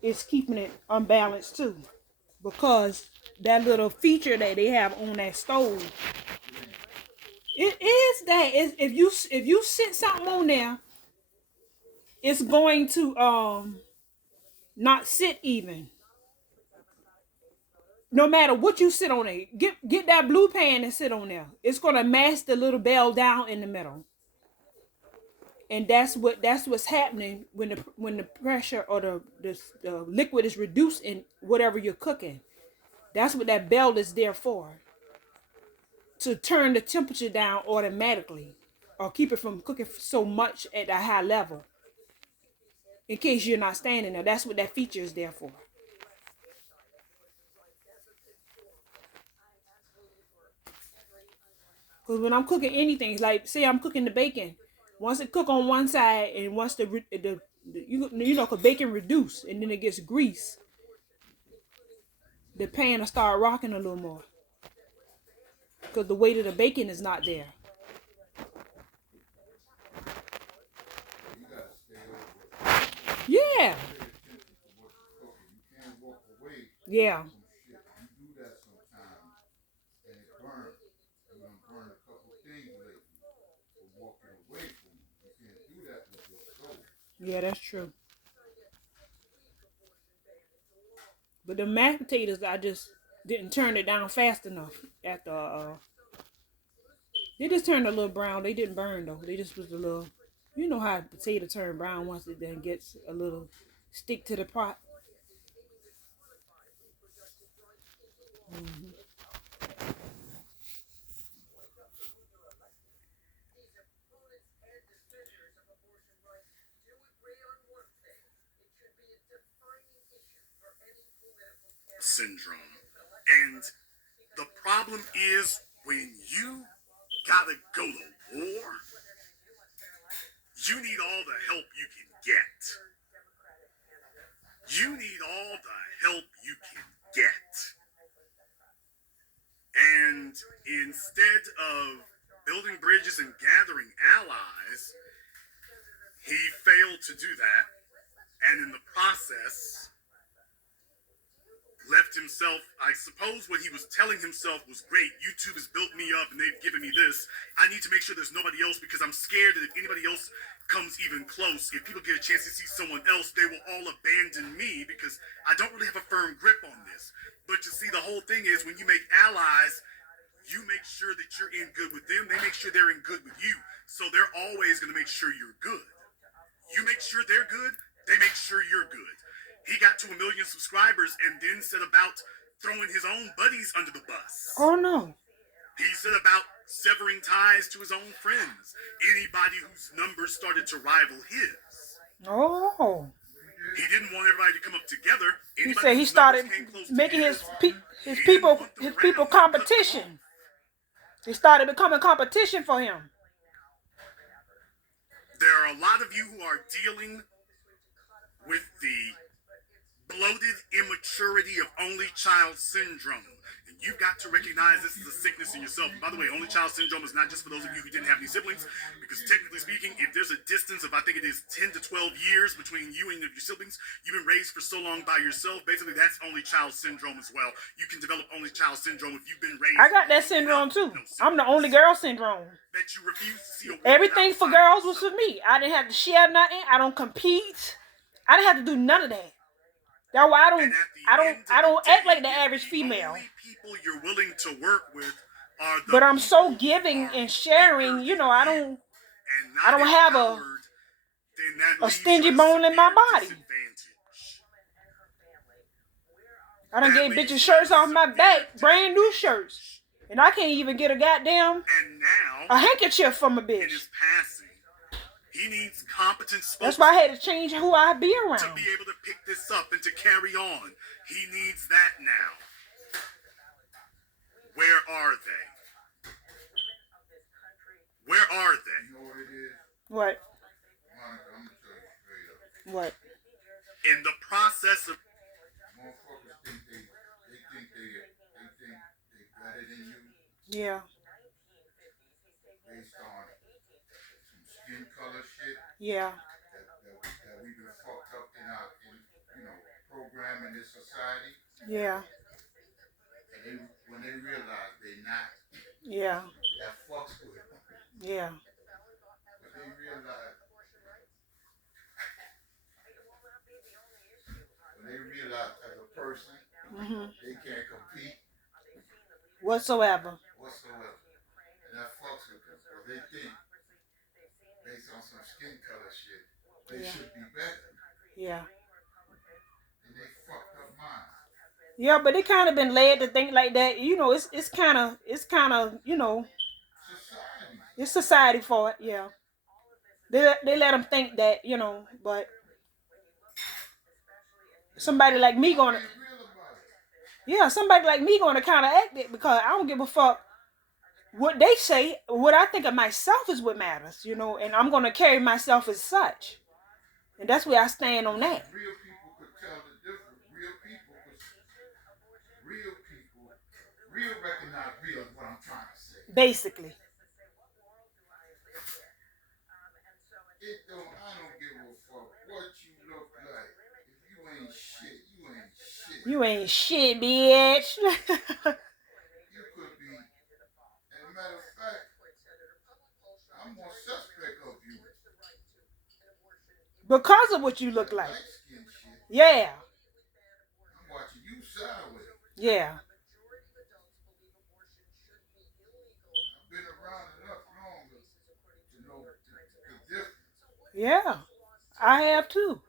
is keeping it unbalanced too. Because that little feature that they have on that stove It is that. If you sit something on there, it's going to not sit even. No matter what you sit on it, get that blue pan and sit on there. It's gonna mask the little bell down in the middle, and that's what's happening when the pressure or the liquid is reduced in whatever you're cooking. That's what that bell is there for, to turn the temperature down automatically, or keep it from cooking so much at a high level. In case you're not standing there, that's what that feature is there for. Because when I'm cooking anything, like say I'm cooking the bacon, once it cook on one side and once the you know, cause bacon reduce and then it gets grease, the pan will start rocking a little more because the weight of the bacon is not there. You gotta stay over. Yeah, Pay attention to what you're cooking. You can't walk away yeah, from shit. You do that sometimes, and it burns. You done burn a couple things lately for walking away from it. You can't do that with your soul. yeah. That's true. But the mashed potatoes, I just didn't turn it down fast enough. After they just turned a little brown. They didn't burn though. They just was a little. You know how potato turn brown once it then gets a little stick to the pot. Mm-hmm. Syndrome. And the problem is when you gotta go to war, you need all the help you can get. You need all the help you can get. And instead of building bridges and gathering allies, he failed to do that. And in the process, left himself, I suppose what he was telling himself was great. YouTube has built me up and they've given me this. I need to make sure there's nobody else because I'm scared that if anybody else comes even close, if people get a chance to see someone else, they will all abandon me because I don't really have a firm grip on this. But you see, the whole thing is when you make allies, you make sure that you're in good with them. They make sure they're in good with you. So they're always going to make sure you're good. You make sure they're good, they make sure you're good. He got to 1 million subscribers and then set about throwing his own buddies under the bus. Oh no. He set about severing ties to his own friends. Anybody whose numbers started to rival his. Oh. He didn't want everybody to come up together. He said he started making his people competition. He started becoming competition for him. There are a lot of you who are dealing with the bloated immaturity of only child syndrome. And you've got to recognize this is a sickness in yourself. And by the way, only child syndrome is not just for those of you who didn't have any siblings, because technically speaking, if there's a distance of, I think it is 10 to 12 years between you and your siblings, you've been raised for so long by yourself, basically that's only child syndrome as well. You can develop only child syndrome if you've been raised. I got that syndrome too. I'm the only girl syndrome. That you refuse to see a Everything for girls was for me. I didn't have to share nothing. I don't compete. I didn't have to do none of that. That's why I don't act like the average female. Only people you're willing to work with are the But I'm so giving and sharing, you know, I don't have a stingy bone in my body. I done gave bitches shirts off my back, brand new shirts. And I can't even get a goddamn a handkerchief from a bitch. He needs competent spokespeople. That's why I had to change who I be around. To be able to pick this up and to carry on. He needs that now. Where are they? Where are they? You know what it is? What? Monica, I'm gonna tell you straight up. What? In the process of Motherfuckers think they better than you. Yeah. Based on some skin color shit. Yeah. That we've been fucked up in our program in this society. Yeah. And when they realize they're not. Yeah. That fucks with them. Yeah. But they realize, as a person, they can't compete Whatsoever. whatsoever. And that fucks with them. Because they think, based on some skin color shit, they should be better. Yeah. And they fucked up minds. Yeah, but they kind of been led to think like that. You know, it's kind of you know, Society. it's society for it. Yeah. They let them think that, you know, but somebody like me gonna, somebody like me gonna kind of act it because I don't give a fuck what they say. What I think of myself is what matters, you know, and I'm gonna carry myself as such, and that's where I stand on that. Real people could tell the difference. Real recognize real is what I'm trying to say. Basically. I don't give a fuck what you look like. If you ain't shit, you ain't shit. You ain't shit, bitch. You could be. As a matter of fact, I'm more suspect of you. Because of what you look like. Light-skinned shit. Yeah. I'm watching you sideways. Yeah. I've been around enough longer to know the difference. Yeah. I have too.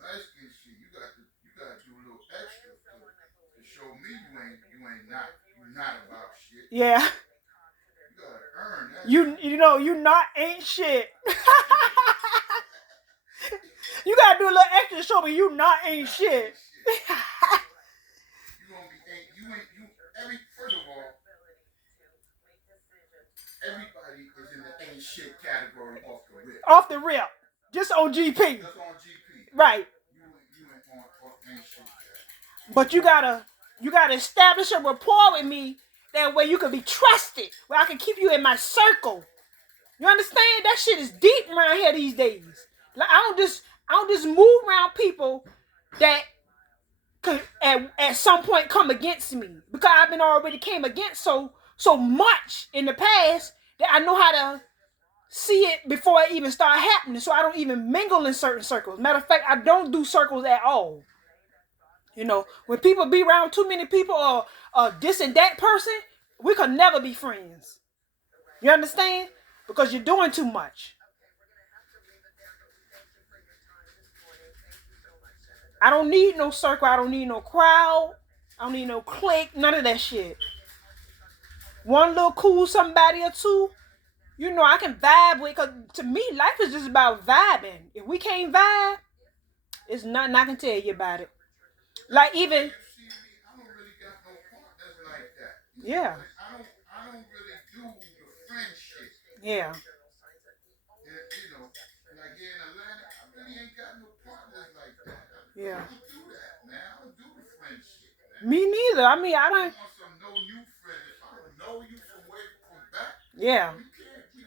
Light-skinned shit, you got to do a little extra to show me you're not about shit. Yeah. You gotta earn that. You know, you not ain't shit. You gotta do a little extra to show me you not ain't shit. First of all, everybody is in the ain't shit category off the rip. Off the rip. Just on GP. Just on GP. Right. You ain't on ain't shit category. But you gotta establish a rapport with me. That way you can be trusted. Where I can keep you in my circle. You understand? That shit is deep around here these days. Like I don't just move around people that could at some point come against me. Because I've been already came against so much in the past that I know how to see it before it even start happening. So I don't even mingle in certain circles. Matter of fact, I don't do circles at all. You know, when people be around too many people or this and that person, we could never be friends. You understand? Because you're doing too much. I don't need no circle. I don't need no crowd. I don't need no clique. None of that shit. One little cool somebody or two, you know, I can vibe with. Because to me, life is just about vibing. If we can't vibe, it's nothing I can tell you about it. Like even... You see me, I don't really got no partners like that. Yeah. I don't really do the friendship. Yeah. You know, like here in Atlanta, I really ain't got no partners like that. Yeah. I don't do that, man. I don't do the friendship, man. Me neither. I mean, I don't... I want some no new friends. If I don't know you from back, yeah. you can't be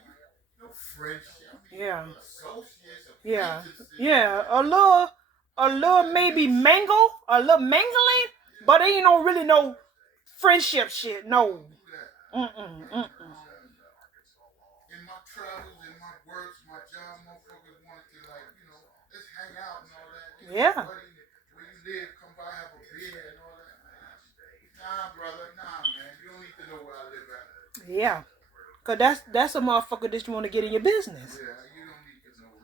no friendship. I mean, yeah. Associates. Yeah. Yeah. A little maybe mingle, a little mingling, but ain't no really no friendship shit. No. In my travels, in my works, my job, motherfuckers want to let's hang out and all that. Yeah. Where you live, come by, have a beer and all that. Nah, brother, man. You don't need to know where I live at. Yeah. Cause that's a motherfucker that you want to get in your business. Yeah, you don't need to know.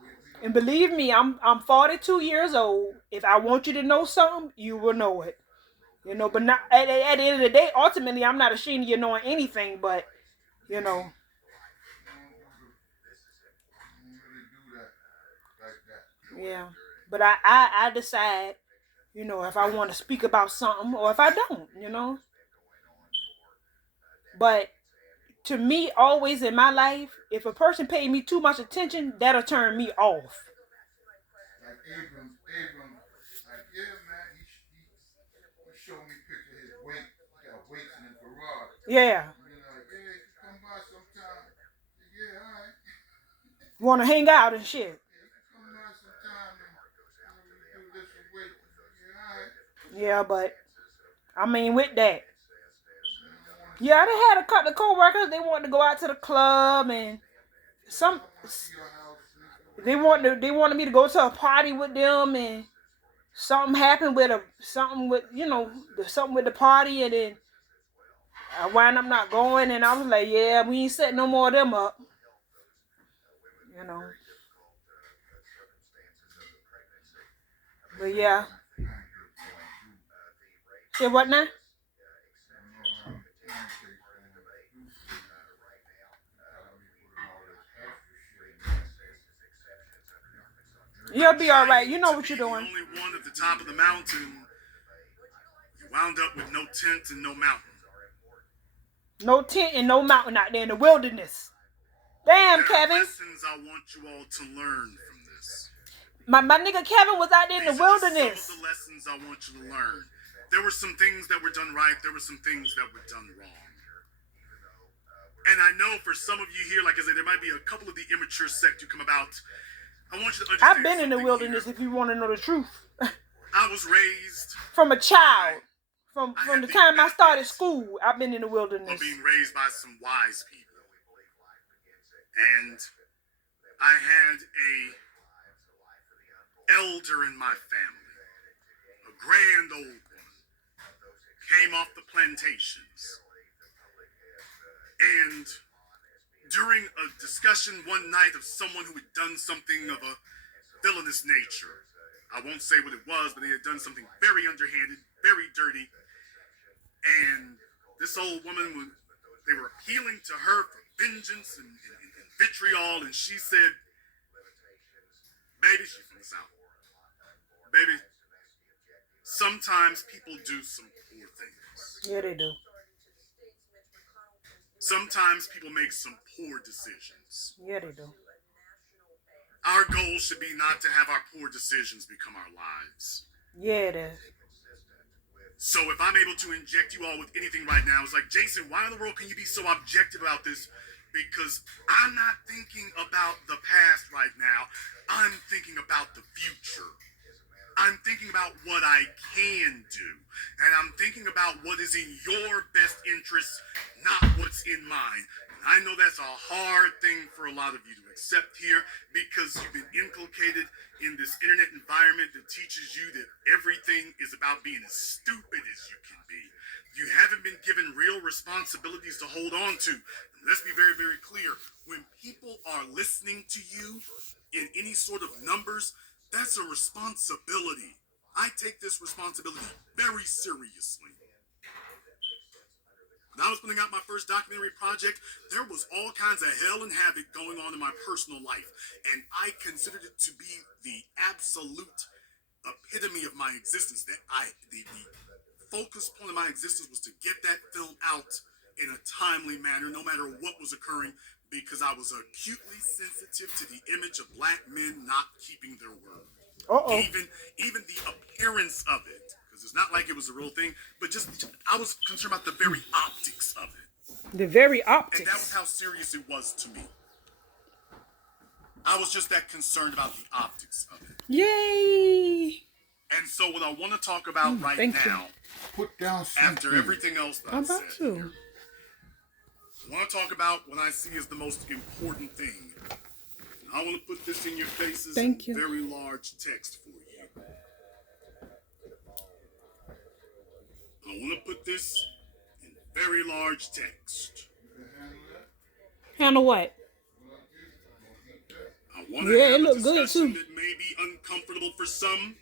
And believe me, I'm 42 years old. If I want you to know something, you will know it. You know, but not at the end of the day, ultimately, I'm not ashamed of you knowing anything, but, you know. Yeah. But I decide, you know, if I want to speak about something or if I don't, you know. But to me, always in my life, if a person paid me too much attention, that'll turn me off. Like Abram, like, yeah, man, he showed me picture his weight. He got weights in his garage. Yeah. And you're like, hey, come by sometime. Yeah, all right. Want to hang out and shit. Come by sometime and do this weight. Yeah, all right. Yeah, but I mean, with that, Yeah, I done had a couple of co-workers. They wanted to go out to the club, and they wanted me to go to a party with them, and something happened with something with the party, and then I wound up not going, and I was like, yeah, we ain't setting no more of them up. But yeah. Say what now? You'll be all right. You know what you're doing. The only one at the top of the mountain. You wound up with no tent and no mountain. No tent and no mountain out there in the wilderness. Damn, Kevin. Lessons I want you all to learn from this. My nigga Kevin was out there in the wilderness. Some of the lessons I want you to learn. There were some things that were done right. There were some things that were done wrong. And I know for some of you here, like I said, there might be a couple of the immature sect who come about. I want you to understand. I've been in the wilderness, if you want to know the truth. I was raised from a child. From the time I started school, I've been in the wilderness. Of being raised by some wise people. And I had a elder in my family, a grand old one, came off the plantations. And during a discussion one night of someone who had done something of a villainous nature, I won't say what it was, but they had done something very underhanded, very dirty. And this old woman, they were appealing to her for vengeance and vitriol, and she said, baby, she's from the South. Baby, sometimes people do some poor things. Yeah, they do. Sometimes people make some poor decisions. Yeah, they do. Our goal should be not to have our poor decisions become our lives. Yeah, it is. So if I'm able to inject you all with anything right now, it's like, Jason, why in the world can you be so objective about this? Because I'm not thinking about the past right now. I'm thinking about the future. I'm thinking about what I can do. And I'm thinking about what is in your best interest, not what's in mine. And I know that's a hard thing for a lot of you to accept here because you've been inculcated in this internet environment that teaches you that everything is about being as stupid as you can be. You haven't been given real responsibilities to hold on to. And let's be very, very clear. When people are listening to you in any sort of numbers, that's a responsibility. I take this responsibility very seriously. When I was putting out my first documentary project, there was all kinds of hell and havoc going on in my personal life. And I considered it to be the absolute epitome of my existence. That the focus point of my existence was to get that film out in a timely manner, no matter what was occurring, because I was acutely sensitive to the image of black men not keeping their word. Uh-oh. Even the appearance of it, because it's not like it was a real thing, but just I was concerned about the very optics of it. The very optics. And that was how serious it was to me. I was just that concerned about the optics of it. Yay! And so what I want to talk about right now, put down after everything else that I said, to. I want to talk about what I see as the most important thing. I want to put this in your faces in very large text for you. I want to put this in very large text. Handle what? I want to have it looked good too. That may be uncomfortable for some.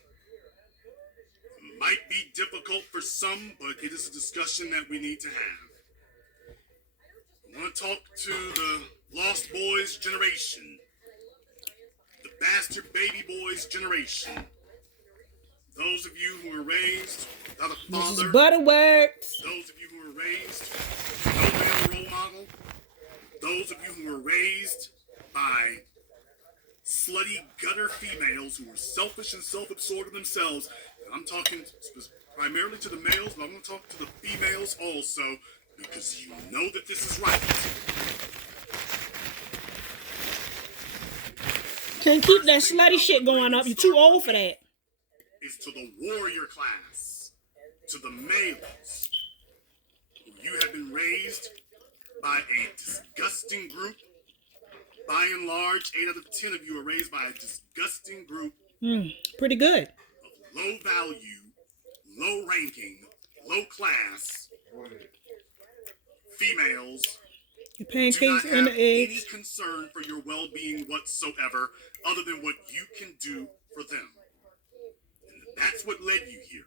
Might be difficult for some, but it is a discussion that we need to have. I want to talk to the Lost Boys generation. The bastard baby boys generation. Those of you who were raised without a father. This is Butterworks. Those of you who were raised with no male role model. Those of you who were raised by slutty gutter females who were selfish and self-absorbed in themselves. And I'm talking primarily to the males, but I'm going to talk to the females also, because you know that this is right. Can't keep that slutty shit going up. You're too old for that. Is to the warrior class, to the males, who you have been raised raised by a disgusting group. By and large, 8 out of 10 of you are raised by a disgusting group Pretty good. of low value, low ranking, low class females The do pancakes not and have the any eggs. concern for your well-being whatsoever other than what you can do for them. And that's what led you here.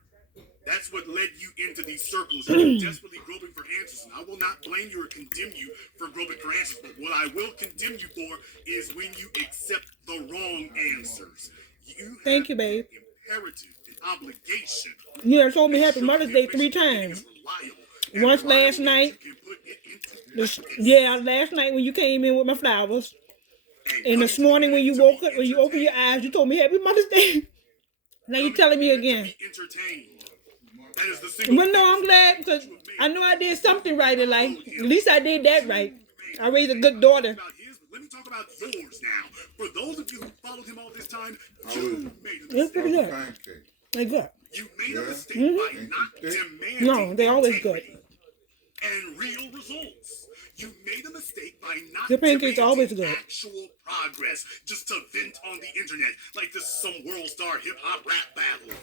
That's what led you into these circles. You're desperately groping for answers. And I will not blame you or condemn you for groping for answers. But what I will condemn you for is when you accept the wrong answers. You Thank have you, babe. an imperative, an obligation. You done told me to Happy show Mother's Day 3 information you think times. is reliable. And Once reliable last means night. you can put it into This, practice. yeah, last night when you came in with my flowers. And And coming this to the morning when you internet to woke be up, when you opened your entertained. eyes, you told me Happy Mother's Day. Now you're Coming telling to me the internet again. to be entertained. That is the single Well, no, biggest I'm glad mistake because that you have made. I know I did something right in life. At least I did that right. I raised a good daughter. About his, but let me talk about yours now. For those of you who followed him all this time, you made a It's mistake. pretty good. Pancake. They good. You made a Yeah. mistake Mm-hmm. by not demanding No, they always good. integrity and real results. You made a mistake by not The pancakes are always demanding good. actual progress just to vent on the internet like this is some world star hip hop rap battle.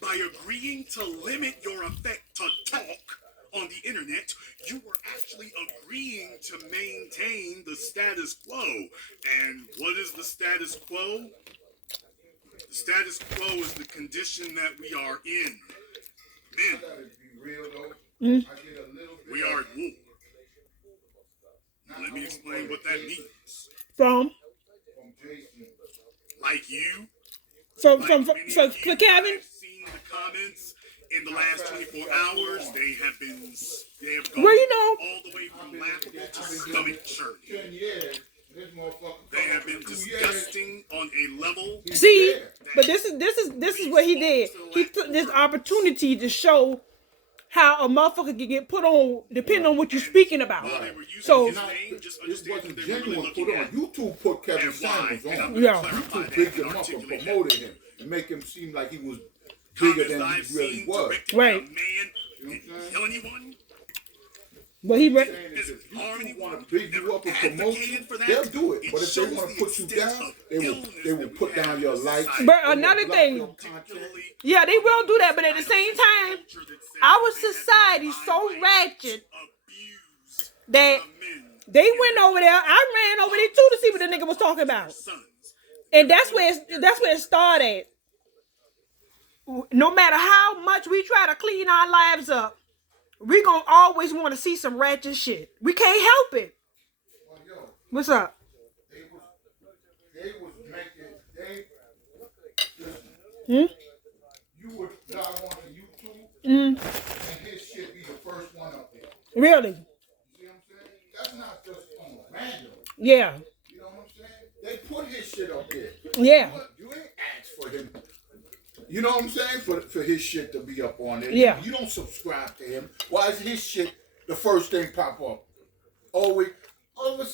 By agreeing to limit your effect to talk on the internet, you were actually agreeing to maintain the status quo. And what is the status quo? The status quo is the condition that we are in. Men, Gotta be real though. Mm. I get a little bit we are at war. Let me explain what that means. From from Jason. Like you, from like from many for, of for you, Kevin. I've seen the comments in the last 24 hours. They have gone Well, you know, all the way from laughable to I've been stomach doing churning. 10 years. This motherfucker. They have been disgusting on a level. see, but this is what he did. He took this opportunity to show how a motherfucker can get put on depending on what you're speaking about. While they were using So his name, just It understand wasn't what they were really genuine looking put on. at. YouTube put Kevin And why? Samuels And I'm on. gonna Yeah. clarify YouTube that bigged and him up and articulate that. promoted him and make him seem like he was bigger Comments than I've he really seen was. directed by a Right. man You know didn't what I'm kill anyone. but he Saying re- is if Harm YouTube anyone, want to big never you up and promote you, advocated for that. they'll do it. It But if they shows want the to put you extent down, of they will illness that put we have down in your this likes. society. But they will another block thing- your content. Particularly yeah, they will do that, but at the same time, culture that says our they have society's divine so rights ratchet to abuse that the men they went over there. I ran over there too to see what the nigga was talking about. sons. And that's where it started. No matter how much we try to clean our lives up, we gonna always want to see some ratchet shit. We can't help it. Well, yo, What's up? they was making listen, Hmm? you would log on to YouTube Mm, and his shit be the first one up there. really? You see what I'm saying? That's not just on random. Yeah. You know what I'm saying? They put his shit up there. Yeah. You ain't asked for him. You know what I'm saying? For his shit to be up on there. Yeah. You don't subscribe to him. Why is his shit the first thing pop up? Always.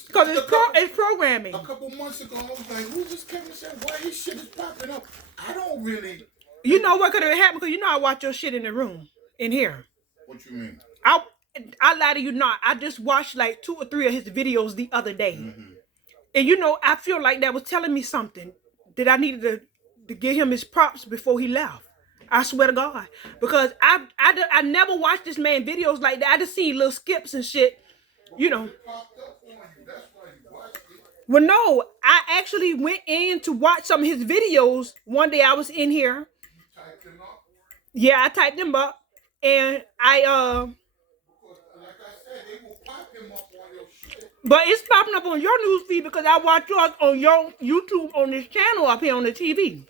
Because it's programming. A couple months ago, I was like, who's this Kevin saying? Why his shit is popping up? I don't really. You know what could have happened? Because you know I watch your shit in the room, in here. What you mean? I lie to you not. I just watched like 2 or 3 of his videos the other day. Mm-hmm. And you know, I feel like that was telling me something that I needed to give him his props before he left. I swear to God. Because I never watched this man videos like that. I just see little skips and shit, you know. It popped up on you. That's why you watched it. Well, no, I actually went in to watch some of his videos. One day I was in here. You typed him up. Yeah, I typed them up. And I, Because, like I said, they will pop him up on your shit. but it's popping up on your news feed because I watch yours on your YouTube on this channel up here on the TV.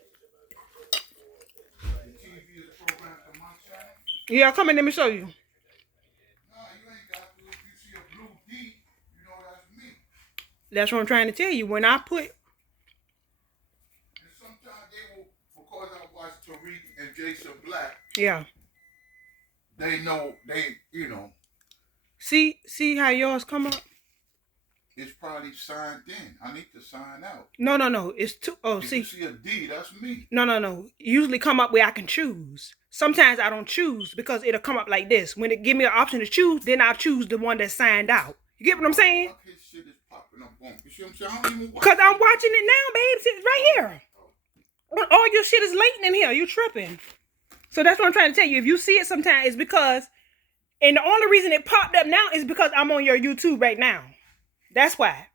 The TV is programmed to my channel. Yeah, come in, let me show you. No, you ain't got to. If you see a blue D, you know that's me. That's what I'm trying to tell you. When I put, And sometimes they will, because I watch Tariq and Jason Black, yeah. they know, you know, See how yours come up? it's probably signed in. I need to sign out. No. It's two. Oh, If see. you see a D, that's me. No. Usually come up where I can choose. Sometimes I don't choose because it'll come up like this. When it give me an option to choose, then I'll choose the one that's signed out. You get what I'm saying? Fuck his shit is popping up on. You see what I'm saying? I don't even watch Because I'm it. watching it now, babe. It's right here. All your shit is latent in here. You tripping. So that's what I'm trying to tell you. If you see it sometimes, it's because, and the only reason it popped up now is because I'm on your YouTube right now. That's why.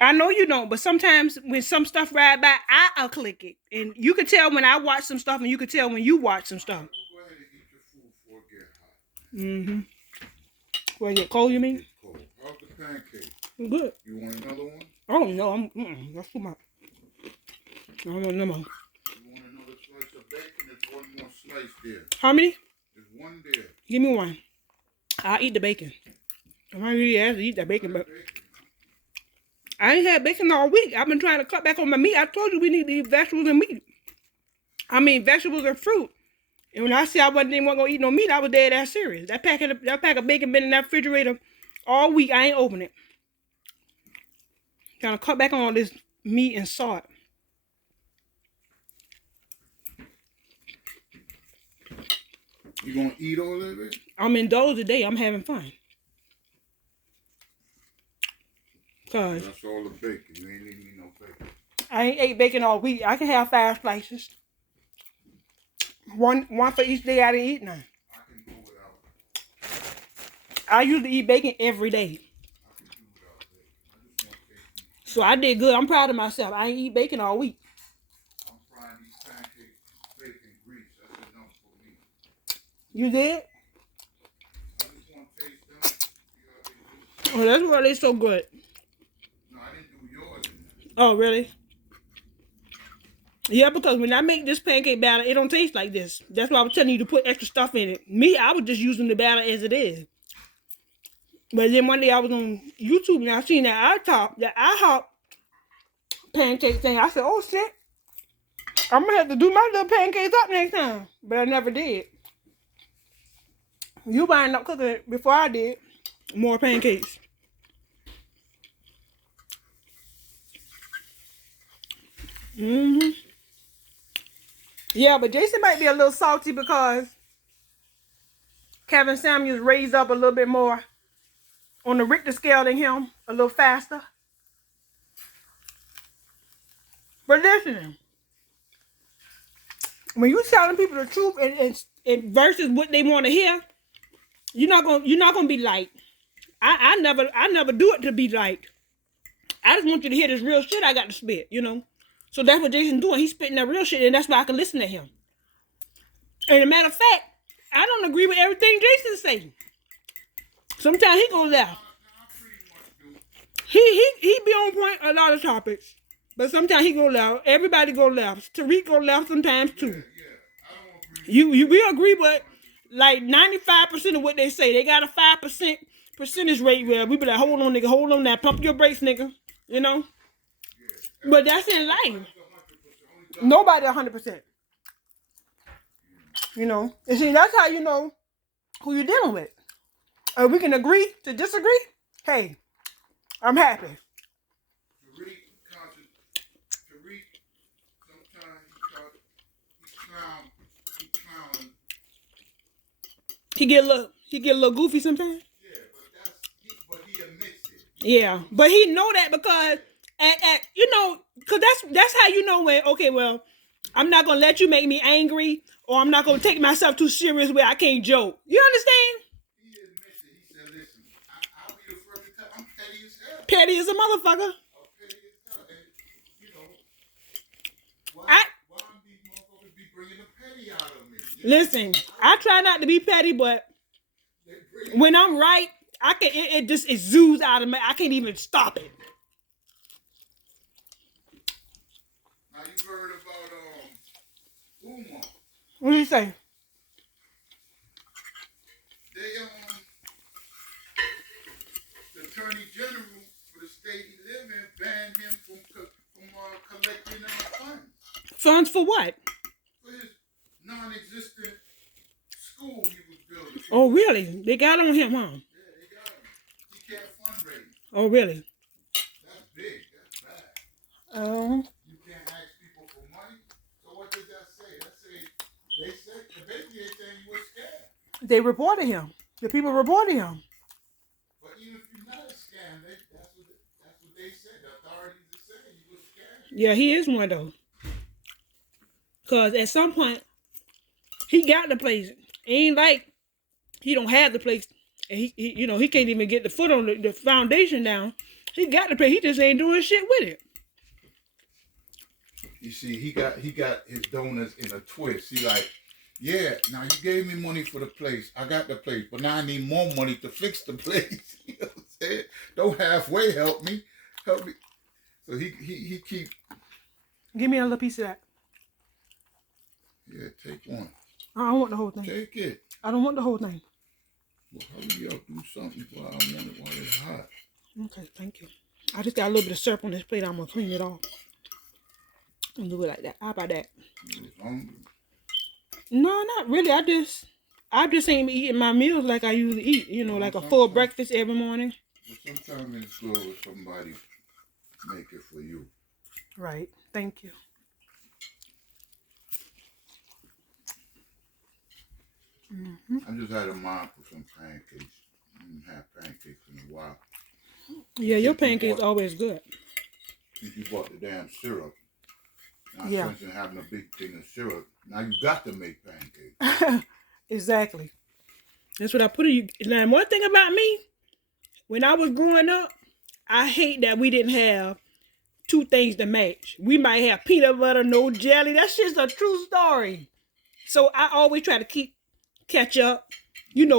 I know you don't, but sometimes when some stuff ride by, I'll click it. And you can tell when I watch some stuff, and you can tell when you watch some stuff. Go ahead and eat your food before it get hot. Mm-hmm. Well, you get cold, you mean? It's cold. How's the pancake? Good. You want another one? Oh, no. That's too much. I don't want no more. You want another slice of bacon? There's one more slice there. How many? There's one there. Give me one. I'll eat the bacon. I might really have to eat that bacon, but I ain't had bacon all week. I've been trying to cut back on my meat. I told you we need to eat vegetables and meat. I mean, vegetables and fruit. And when I said I wasn't going to eat no meat, I was dead ass serious. That pack of bacon been in that refrigerator all week. I ain't open it. Trying to cut back on all this meat and salt. You gonna eat all of it? I'm indulged today. I'm having fun. Cause That's all the bacon. You ain't eating no bacon. I ain't ate bacon all week. I can have 5 slices. One for each day I didn't eat none. I can go without. I usually eat bacon every day. I can do without bacon. I just want bacon. So I did good. I'm proud of myself. I ain't eat bacon all week. I'm frying these pancakes with bacon grease. That's enough for me. You did? I just want to taste them. See how they do. Oh, that's why they so good. No, I didn't do yours. Oh, really? Yeah, because when I make this pancake batter, it don't taste like this. That's why I was telling you to put extra stuff in it. Me, I was just using the batter as it is. But then one day I was on YouTube and I seen that IHOP pancake thing. I said, oh shit, I'm going to have to do my little pancakes up next time. But I never did. You wind up cooking it before I did. More pancakes. Mm-hmm. Yeah, but Jason might be a little salty because Kevin Samuels raised up a little bit more on the Richter scale than him, a little faster. But listen, when you telling people the truth and versus what they want to hear, you're not gonna be liked. I never do it to be liked. I just want you to hear this real shit I got to spit, you know. So that's what Jason's doing. He's spitting that real shit, and that's why I can listen to him. And as a matter of fact, I don't agree with everything Jason says. Sometimes he go left. He be on point a lot of topics, but sometimes he go left. Everybody go left. Tariq go left sometimes too. We agree with like 95% of what they say. They got a 5% percentage rate where we be like, hold on, nigga, hold on now, pump your brakes, nigga. You know. But that's in life. Nobody 100%. You know. And see, that's how you know who you're dealing with. If we can agree to disagree, hey, I'm happy. Tariq, sometimes he clown. He get a little goofy sometimes. Yeah, but he admits it. Yeah, but he know that because you know, cause that's how you know when, okay, well, I'm not gonna let you make me angry, or I'm not gonna take myself too serious where I can't joke. You understand? He admits it. He said, "Listen, I'll be the first to tell. I'm petty as hell. Petty as a motherfucker. I'm petty as hell, and you know why these motherfuckers be bringing the petty out of me? Listen, I try not to be petty, but when I'm right, I can. It just exudes out of me. I can't even stop it. Now you heard about Umar. What do you say? They the attorney general for the state he live in banned him from collecting funds. Funds for what? For his non-existent school he was building. Oh, really? They got on him, huh? Yeah, they got him. He can't fundraise. Oh, really? That's big. That's bad. Um, You can't ask people for money. So what does that say? That say they said the baby is saying you were scared. they reported him. The people reported him. But even if you're not a scam, that's what they said. The authorities are saying you were scared. Yeah, he is one though. Cause at some point he got the place. It ain't like he don't have the place. And he can't even get the foot on the foundation down. He got the place. He just ain't doing shit with it. You see, he got his donors in a twist. He like, yeah, now you gave me money for the place. I got the place, but now I need more money to fix the place. You know what I'm saying? Don't halfway help me. Help me. So he keep. Give me a little piece of that. Yeah, take one. I don't want the whole thing. Take it. I don't want the whole thing. Well, hurry up, do something while I want it while it's hot. Okay, thank you. I just got a little bit of syrup on this plate. I'm gonna clean it off and do it like that. How about that? You was hungry. No, not really. I just ain't eating my meals like I usually eat. You know, like a full breakfast every morning. But sometimes it's good when somebody make it for you. Right. Thank you. I just had a mind for some pancakes. I haven't had pancakes in a while. Yeah, your pancakes always good. Since you bought the damn syrup. Now, Yeah. since having a big thing of syrup, now you got to make pancakes. Exactly. That's what I put in you. Now, one thing about me, when I was growing up, I hate that we didn't have two things to match. We might have peanut butter, no jelly. That's just a true story. So I always try to keep ketchup,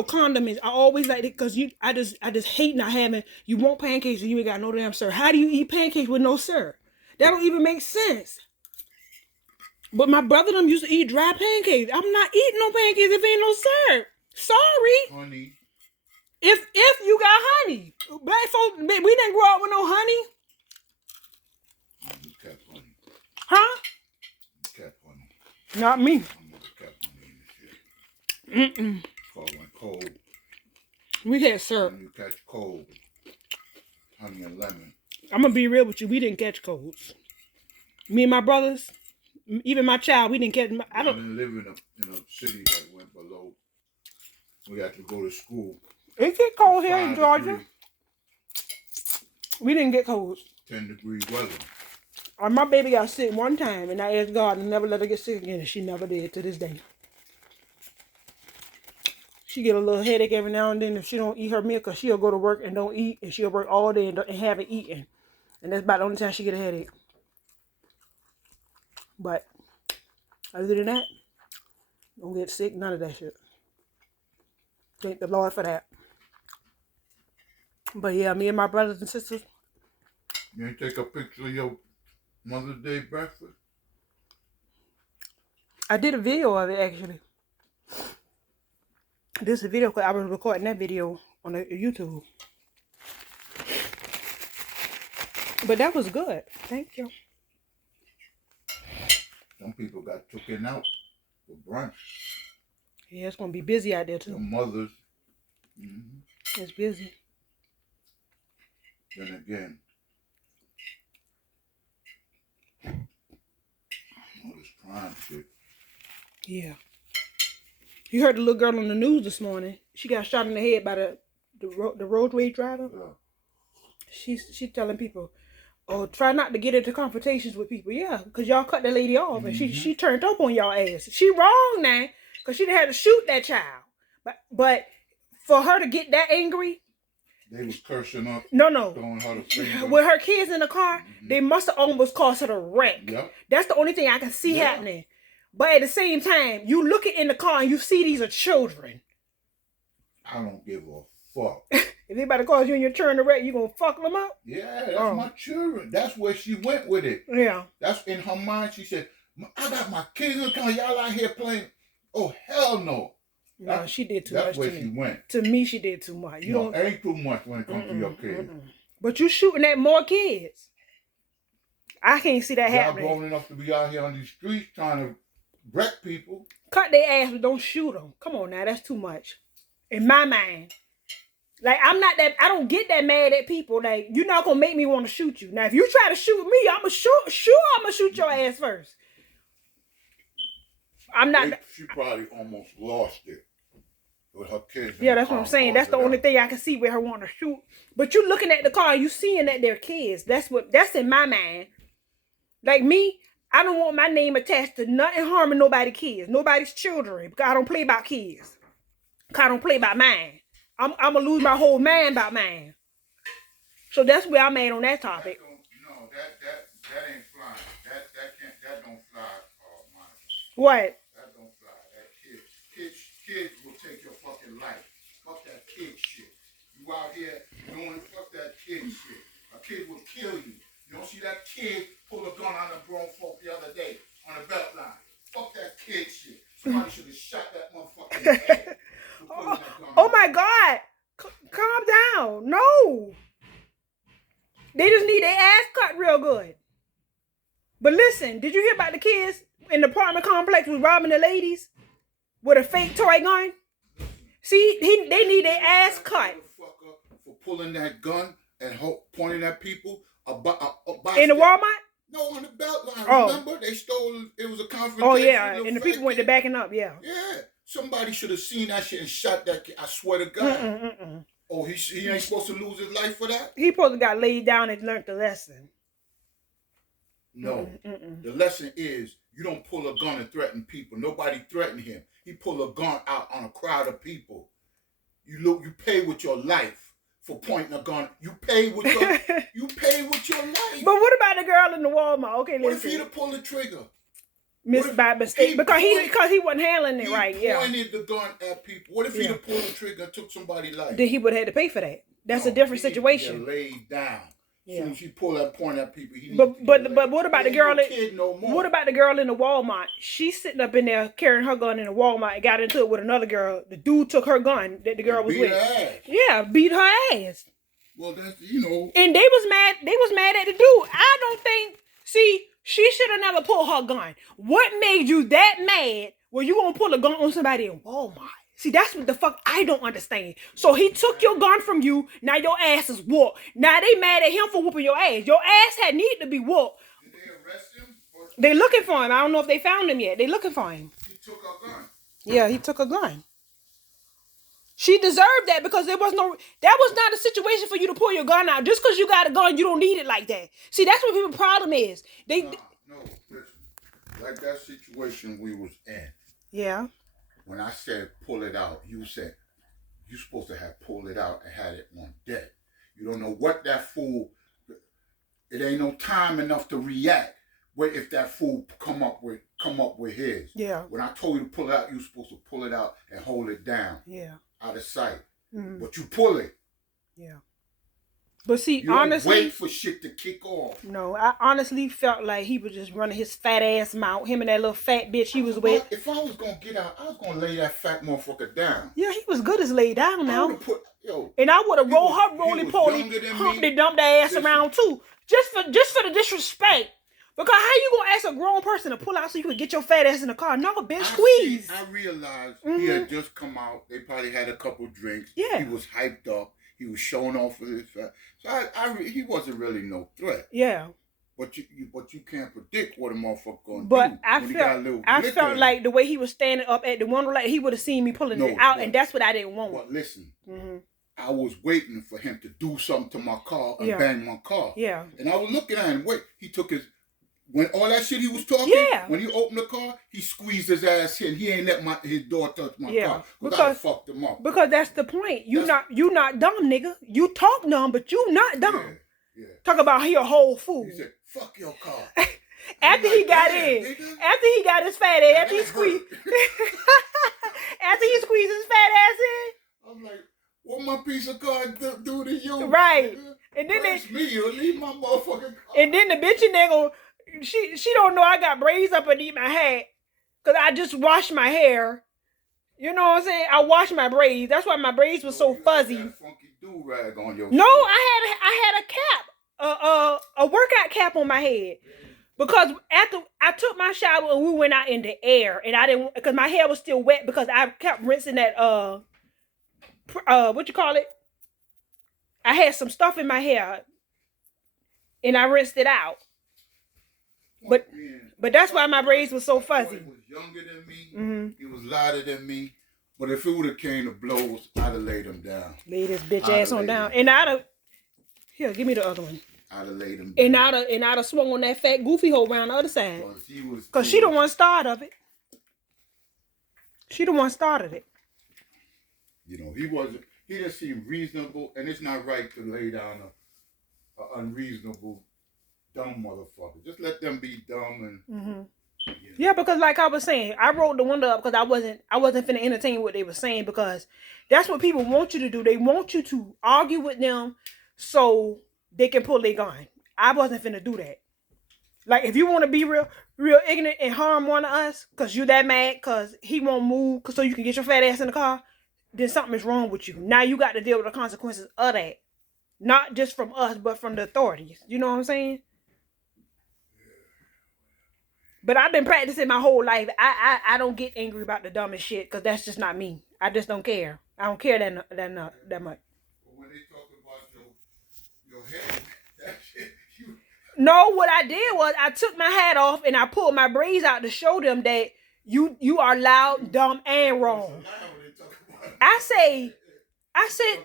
condiments. I always like it because I just hate not having. You want pancakes and you ain't got no damn syrup. How do you eat pancakes with no syrup? That don't even make sense. But my brother them used to eat dry pancakes. I'm not eating no pancakes if ain't no syrup. Sorry. Honey. If you got honey, black folks, we didn't grow up with no honey, You kept honey. huh? You kept honey. Not me. I never kept honey in this shit. Mm-mm. Cause when cold, We had syrup. when you catch cold, honey and lemon. I'm gonna be real with you. We didn't catch colds. Me and my brothers, even my child, we didn't catch. I didn't live in a city that went below. We had to go to school. It get cold here in 5 Georgia. degrees, We didn't get colds. 10-degree weather. My baby got sick one time, and I asked God to never let her get sick again, and she never did to this day. She get a little headache every now and then if she don't eat her meal, because she'll go to work and don't eat, and she'll work all day and haven't eaten. And that's about the only time she get a headache. But other than that, don't get sick, none of that shit. Thank the Lord for that. But yeah, me and my brothers and sisters, You ain't take a picture of your Mother's Day breakfast? I did a video of it actually. This is a video because I was recording that video on the YouTube. But that was good. Thank you. Some people got taken out for brunch. Yeah, it's gonna be busy out there Your too. mothers. Mm-hmm. It's busy. Then again, all this crime shit. Yeah. You heard the little girl on the news this morning. She got shot in the head by the roadway driver. Yeah. She's telling people, oh, try not to get into confrontations with people. Yeah, because y'all cut the lady off, and she turned up on y'all ass. She wrong now, because she done had to shoot that child. But for her to get that angry, They was cursing up, no. throwing her the finger. With her kids in the car, they must have almost caused her to wreck. Yep. That's the only thing I can see happening. But at the same time, you look in the car and you see these are children. I don't give a fuck. If anybody calls you and you're turning to wreck, you gonna fuck them up? Yeah, that's my children. That's where she went with it. Yeah. That's in her mind. She said, I got my kids in the car. Y'all out here playing. Oh, hell no. No, she did too much That's to where me. she went. To me, she did too much. You don't. Ain't too much when it comes to your kids. But you shooting at more kids. I can't see that Y'all happening. grown enough to be out here on these streets trying to wreck people. Cut their ass, but don't shoot them. Come on now, that's too much. In my mind. Like, I don't get that mad at people. Like, you're not gonna make me want to shoot you. Now, if you try to shoot me, I'm gonna shoot your ass first. I'm not. She probably almost lost it with her kids. Yeah, that's what I'm saying. That's the only thing I can see with her wanting to shoot. But you looking at the car and you seeing that they're kids. That's in my mind. Like me, I don't want my name attached to nothing harming nobody's kids, nobody's children. Because I don't play about kids. Because I don't play about mine. I'm gonna lose my whole mind about mine. So that's where I'm at on that topic. That ain't flying. That don't fly, Monica. What? That don't fly. That kids will take your fucking life. Fuck that kid shit. You out here doing fuck that kid shit. A kid will kill you. You don't see that kid pull a gun on a grown folk the other day on a belt line. Fuck that kid shit. Somebody should have shot that motherfucker in the head. Oh my God. Calm down. No. They just need their ass cut real good. But listen, did you hear about the kids in the apartment complex was robbing the ladies with a fake toy gun? See, they need their ass cut. For pulling that gun and pointing at people. In the Walmart? No, on the belt line. Oh. Remember? They stole, it was a confrontation. Oh, yeah. And the people went to backing up, yeah. Yeah. Somebody should have seen that shit and shot that kid. I swear to God. Oh, he ain't supposed to lose his life for that? He supposed to got laid down and learned the lesson. No. The lesson is you don't pull a gun and threaten people. Nobody threatened him. He pulled a gun out on a crowd of people. You pay with your life for pointing a gun. You pay with your life. But what about the girl in the Walmart? Okay, listen. What if he'd have pulled the trigger? Missed by mistake because he wasn't handling it right. He Yeah. pointed the gun at people. What if he'd have pulled the trigger and took somebody's life? Then he would have had to pay for that. That's a different situation. He laid down. Yeah. Soon as he pulled that point at people, but what about the girl? What about the girl in the Walmart? She's sitting up in there carrying her gun in the Walmart and got into it with another girl. The dude took her gun that the girl was with. Yeah, beat her ass. Well, that's And they was mad. They was mad at the dude. I don't think. See, she should have never pulled her gun. What made you that mad? Well, you gonna pull a gun on somebody in Walmart? See, that's what the fuck I don't understand. So he took your gun from you. Now your ass is whooped. Now they mad at him for whooping your ass. Your ass had need to be whooped. Did they arrest him? They looking for him. I don't know if they found him yet. They looking for him. He took her gun. Yeah, he took a gun. She deserved that because that was not a situation for you to pull your gun out. Just because you got a gun, you don't need it like that. See, that's what people's problem is. No, listen. Like that situation we was in. Yeah. When I said pull it out, you said you're supposed to have pulled it out and had it on deck. You don't know what that fool. It ain't no time enough to react. What if that fool come up with his? Yeah. When I told you to pull it out, you supposed to pull it out and hold it down. Yeah. Out of sight. Mm-hmm. But you pull it. Yeah. But see, you honestly, don't wait for shit to kick off. No, I honestly felt like he was just running his fat ass mouth. Him and that little fat bitch he was with. If I was gonna get out, I was gonna lay that fat motherfucker down. Yeah, he was good as laid down now. And I would have rolled her roly-poly, humpty dumped her ass around too. Just for the disrespect. Because how you gonna ask a grown person to pull out so you can get your fat ass in the car? No, bitch, squeeze. I realized he had just come out. They probably had a couple drinks. Yeah. He was hyped up. He was showing off with his fat. So he wasn't really no threat. Yeah. But you can't predict what a motherfucker gonna do. But I felt like the way he was standing up at the window, like he would have seen me pulling it out, and that's what I didn't want. But listen, I was waiting for him to do something to my car and bang my car. Yeah. And I was looking at him. Wait, he took his. When all that shit he was talking, when he opened the car, he squeezed his ass in. He ain't let his door touch my car. Because I fucked him up. Because that's the point. You not dumb, nigga. You talk dumb, but you not dumb. Yeah. Talk about he a whole fool. He said, "Fuck your car." After he got in, after he got his fat ass, after he squeezed his fat ass in. I'm like, what my piece of car do to you? Right. Nigga? And then leave my motherfucking car. And then the bitch nigga. She don't know I got braids up underneath my hat because I just washed my hair. You know what I'm saying? I washed my braids. That's why my braids was so fuzzy. That funky do-rag on your no, I had a cap, a workout cap on my head because after I took my shower and we went out in the air and I didn't because my hair was still wet because I kept rinsing that what you call it? I had some stuff in my hair, and I rinsed it out. But that's why my braids were so fuzzy. He was younger than me. Mm-hmm. He was lighter than me. But if it would have came to blows, I'd have laid him down. Lay this bitch ass on down. And I'd have... Here, give me the other one. I'd have laid him down. And I'd have swung on that fat goofy hole around the other side. Because she the one started of it. She the one started it. You know, he just seemed reasonable, and it's not right to lay down a unreasonable, dumb motherfucker. Just let them be dumb and... Mm-hmm. You know. Yeah, because like I was saying, I rolled the window up because I wasn't finna entertain what they were saying, because that's what people want you to do. They want you to argue with them so they can pull their gun. I wasn't finna do that. Like, if you want to be real ignorant and harm one of us because you that mad because he won't move so you can get your fat ass in the car, then something is wrong with you. Now you got to deal with the consequences of that. Not just from us, but from the authorities. You know what I'm saying? But I've been practicing my whole life. I don't get angry about the dumbest shit because that's just not me. I just don't care. I don't care that much. But when they talk about your head, that shit, you... No, what I did was I took my hat off and I pulled my braids out to show them that you are loud, dumb, and wrong. I said,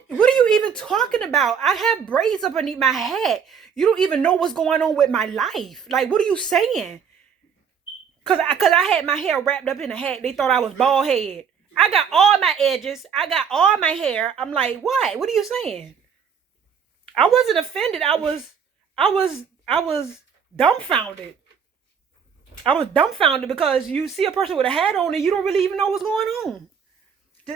what are you even talking about? I have braids up underneath my hat. You don't even know what's going on with my life. Like, what are you saying? Cause I had my hair wrapped up in a hat. They thought I was bald head. I got all my edges. I got all my hair. I'm like, what? What are you saying? I wasn't offended. I was dumbfounded. I was dumbfounded because you see a person with a hat on and you don't really even know what's going on.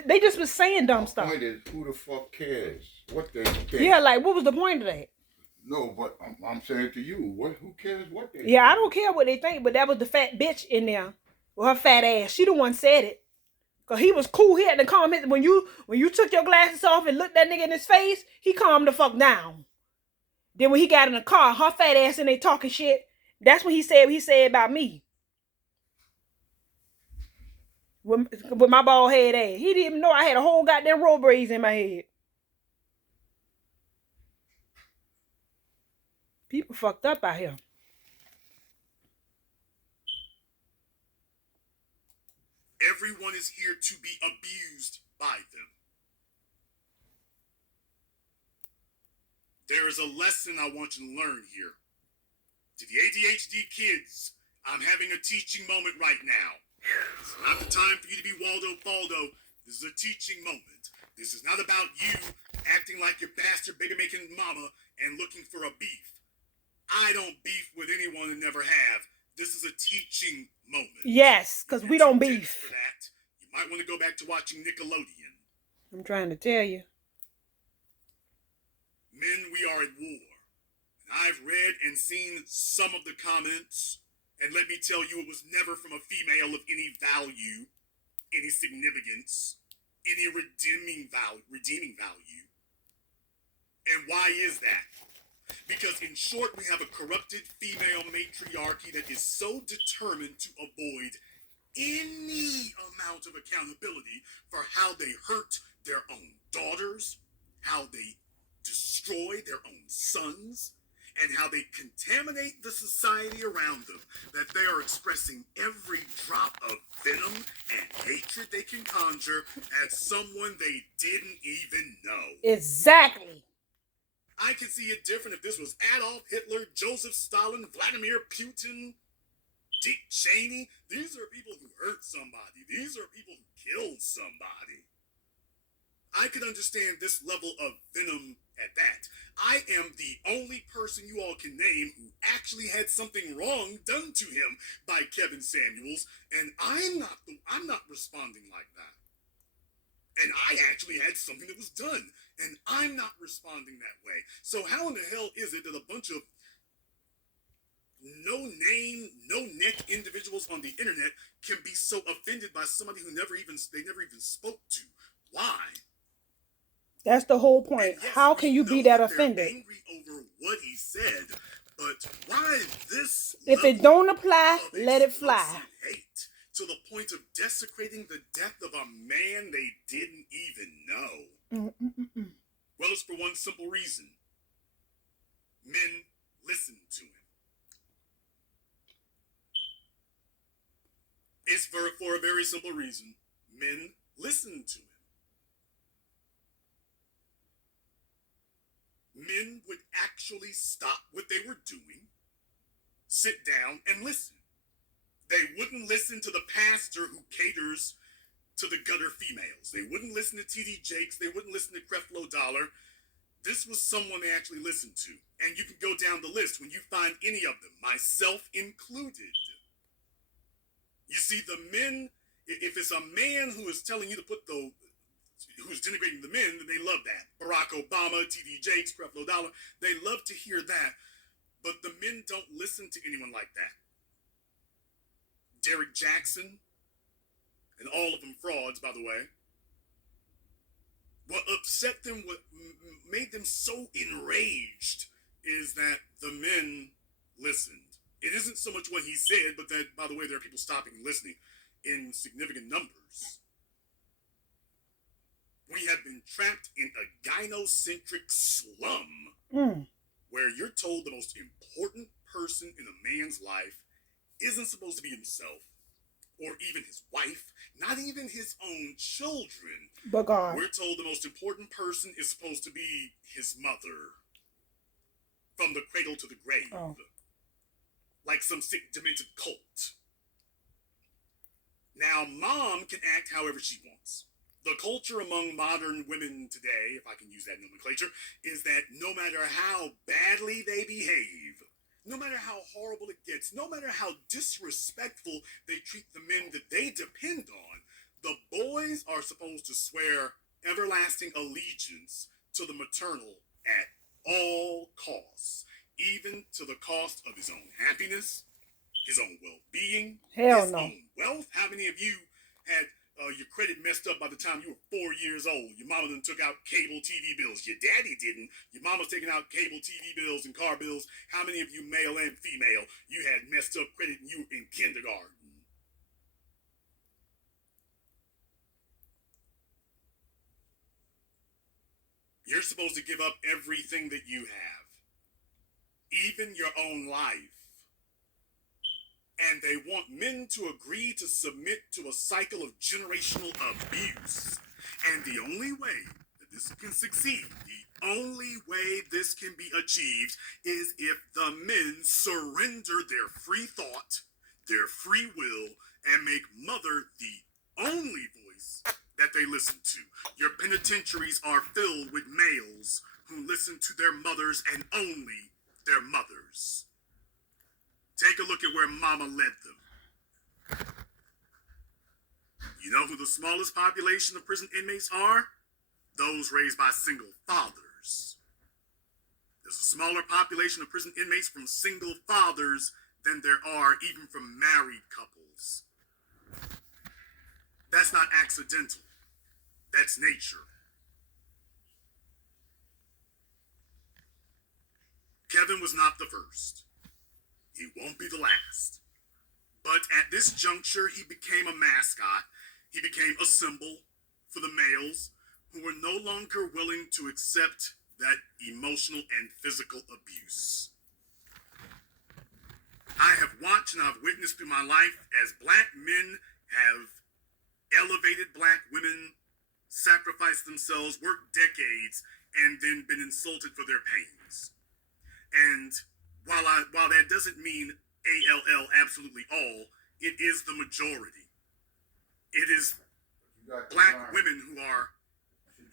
They just was saying dumb stuff. The point is, who the fuck cares what they think? Yeah, like, what was the point of that? No, but I'm saying to you, who cares what they think? Yeah, I don't care what they think, but that was the fat bitch in there with her fat ass. She the one said it. Cause he was cool. He had to calm his, when you took your glasses off and looked that nigga in his face, he calmed the fuck down. Then when he got in the car, her fat ass and they talking shit, that's when he said what he said about me. With my bald head ass. He didn't even know I had a whole goddamn roll braids in my head. People fucked up out here. Everyone is here to be abused by them. There is a lesson I want you to learn here. To the ADHD kids, I'm having a teaching moment right now. It's not the time for you to be Waldo Baldo. This is a teaching moment. This is not about you acting like your bastard baby-making mama and looking for a beef. I don't beef with anyone and never have. This is a teaching moment. Yes, because we don't beef. For that, you might want to go back to watching Nickelodeon. I'm trying to tell you. Men, we are at war. And I've read and seen some of the comments, and let me tell you, it was never from a female of any value, any significance, any redeeming value. And why is that? Because in short, we have a corrupted female matriarchy that is so determined to avoid any amount of accountability for how they hurt their own daughters, how they destroy their own sons, and how they contaminate the society around them, that they are expressing every drop of venom and hatred they can conjure at someone they didn't even know. Exactly. I could see it different if this was Adolf Hitler, Joseph Stalin, Vladimir Putin, Dick Cheney. These are people who hurt somebody. These are people who killed somebody. I could understand this level of venom at that. I am the only person you all can name who actually had something wrong done to him by Kevin Samuels, and I'm not responding like that. And I actually had something that was done, and I'm not responding that way. So how in the hell is it that a bunch of no name, no neck individuals on the internet can be so offended by somebody who they never even spoke to? Why? That's the whole point. Yes, how can you be that offended? They're angry over what he said, but why this? If it don't apply, let it fly. Hate to the point of desecrating the death of a man they didn't even know. Well, it's for one simple reason. Men listen to him. It's for a very simple reason. Men listen to him. Men would actually stop what they were doing, sit down, and listen. They wouldn't listen to the pastor who caters to the gutter females. They wouldn't listen to T.D. Jakes. They wouldn't listen to Creflo Dollar. This was someone they actually listened to. And you can go down the list when you find any of them, myself included. You see, the men, if it's a man who is telling you to put who's denigrating the men, then they love that. Barack Obama, T.D. Jakes, Creflo Dollar, they love to hear that. But the men don't listen to anyone like that. Derek Jackson, and all of them frauds, by the way. What upset them, what made them so enraged, is that the men listened. It isn't so much what he said, but that, by the way, there are people stopping and listening in significant numbers. We have been trapped in a gynocentric slum where you're told the most important person in a man's life isn't supposed to be himself, or even his wife, not even his own children. But God. We're told the most important person is supposed to be his mother. From the cradle to the grave. Oh. Like some sick, demented cult. Now, mom can act however she wants. The culture among modern women today, if I can use that nomenclature, is that no matter how badly they behave, no matter how horrible it gets, no matter how disrespectful they treat the men that they depend on, the boys are supposed to swear everlasting allegiance to the maternal at all costs, even to the cost of his own happiness, his own well-being, his own wealth. How many of you had your credit messed up by the time you were 4 years old? Your mama done took out cable TV bills. Your daddy didn't. Your mama's taking out cable TV bills and car bills. How many of you, male and female, you had messed up credit and you were in kindergarten? You're supposed to give up everything that you have, even your own life. And they want men to agree to submit to a cycle of generational abuse. And the only way that this can succeed, the only way this can be achieved, is if the men surrender their free thought, their free will, and make mother the only voice that they listen to. Your penitentiaries are filled with males who listen to their mothers and only their mothers. Take a look at where mama led them. You know who the smallest population of prison inmates are? Those raised by single fathers. There's a smaller population of prison inmates from single fathers than there are even from married couples. That's not accidental. That's nature. Kevin was not the first. He won't be the last. But at this juncture, he became a mascot. He became a symbol for the males who were no longer willing to accept that emotional and physical abuse. I have watched and I've witnessed through my life as black men have elevated black women, sacrificed themselves, worked decades, and then been insulted for their pains. And while that doesn't mean ALL absolutely all, it is the majority. It is black women who are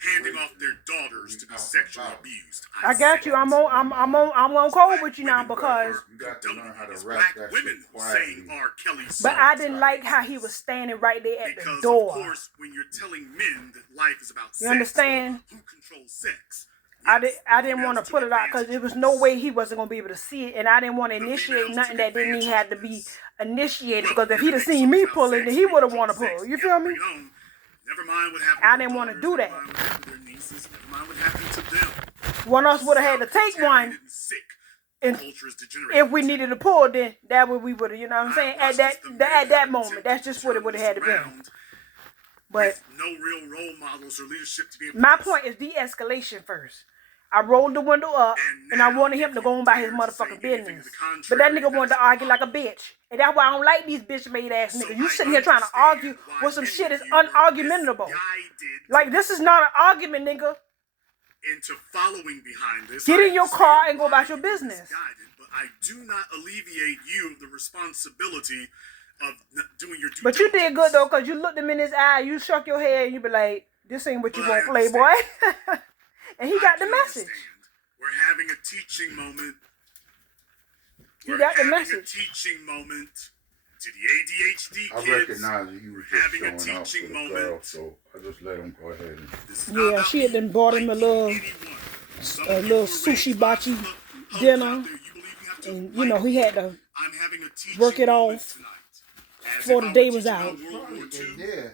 handing off their daughters to be sexually abused. I got you. I'm on code with you now because You got to learn how to it's rap black that women shit who quietly. sang R. Kelly songs. but I didn't like how he was standing right there at Because the door. of course, when you're telling men that life is about sex, You understand? who controls sex? I Yes, didn't want to that's put to it out because there was no way he wasn't going to be able to see it, and I didn't want to initiate nothing that didn't even have to be initiated, because if he'd have seen me pull it, then he would have wanted to pull. You feel me? Never mind what happened I to didn't their want to daughters, do that. never mind what happened to their nieces, never mind what happened to them. One of us would have had to take one, Contaminated and sick. and Culture is degenerating. if we needed to pull, then that way we would have, you know what I'm saying? At that moment, that's just what it would have had to be. But with no real role models or leadership to be able my to point is de-escalation first. I rolled the window up, and I wanted him to go on by his motherfucking business. But that nigga wanted to argue like a bitch. And that's why I don't like these bitch-made ass niggas. You sitting here trying to argue with some shit that's unargumentable. Like, this is not an argument, nigga. Into following behind this. Get in your car and go about your business. But I do not alleviate you of the responsibility of doing your due But you did diligence. good, though, because you looked him in his eye, you shook your head, and you be like, this ain't what you But want, I playboy. And he got the can message. understand. We're having a teaching moment. He got the message. A teaching moment to the ADHD I kids. recognize that he was just having a showing up for teaching the moment. girl, so I just let him go ahead and. This is not Yeah, about she had me done bought him a little, anyone. Some a of you little were sushi raised by bachi hoes dinner. out there. You believe you have to And, like he had to I'm having a teaching work it moment off tonight. As before if the I day were was teaching out. about World War II. Yeah.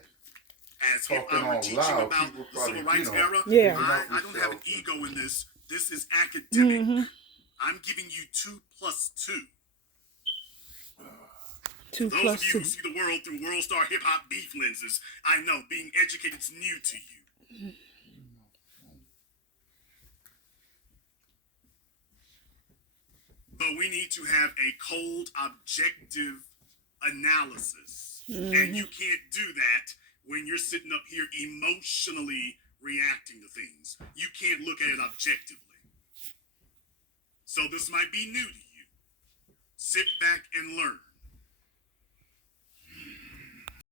As if Talking I were all teaching loud, about people the Civil probably, Rights era. Yeah. I don't have an ego in this. This is academic. I'm giving you 2 plus 2. 2 Those plus of you 2. who see the world through World Star Hip Hop beef lenses, I know being educated is new to you. But we need to have a cold, objective analysis. And you can't do that when you're sitting up here emotionally reacting to things. You can't look at it objectively. So this might be new to you. Sit back and learn.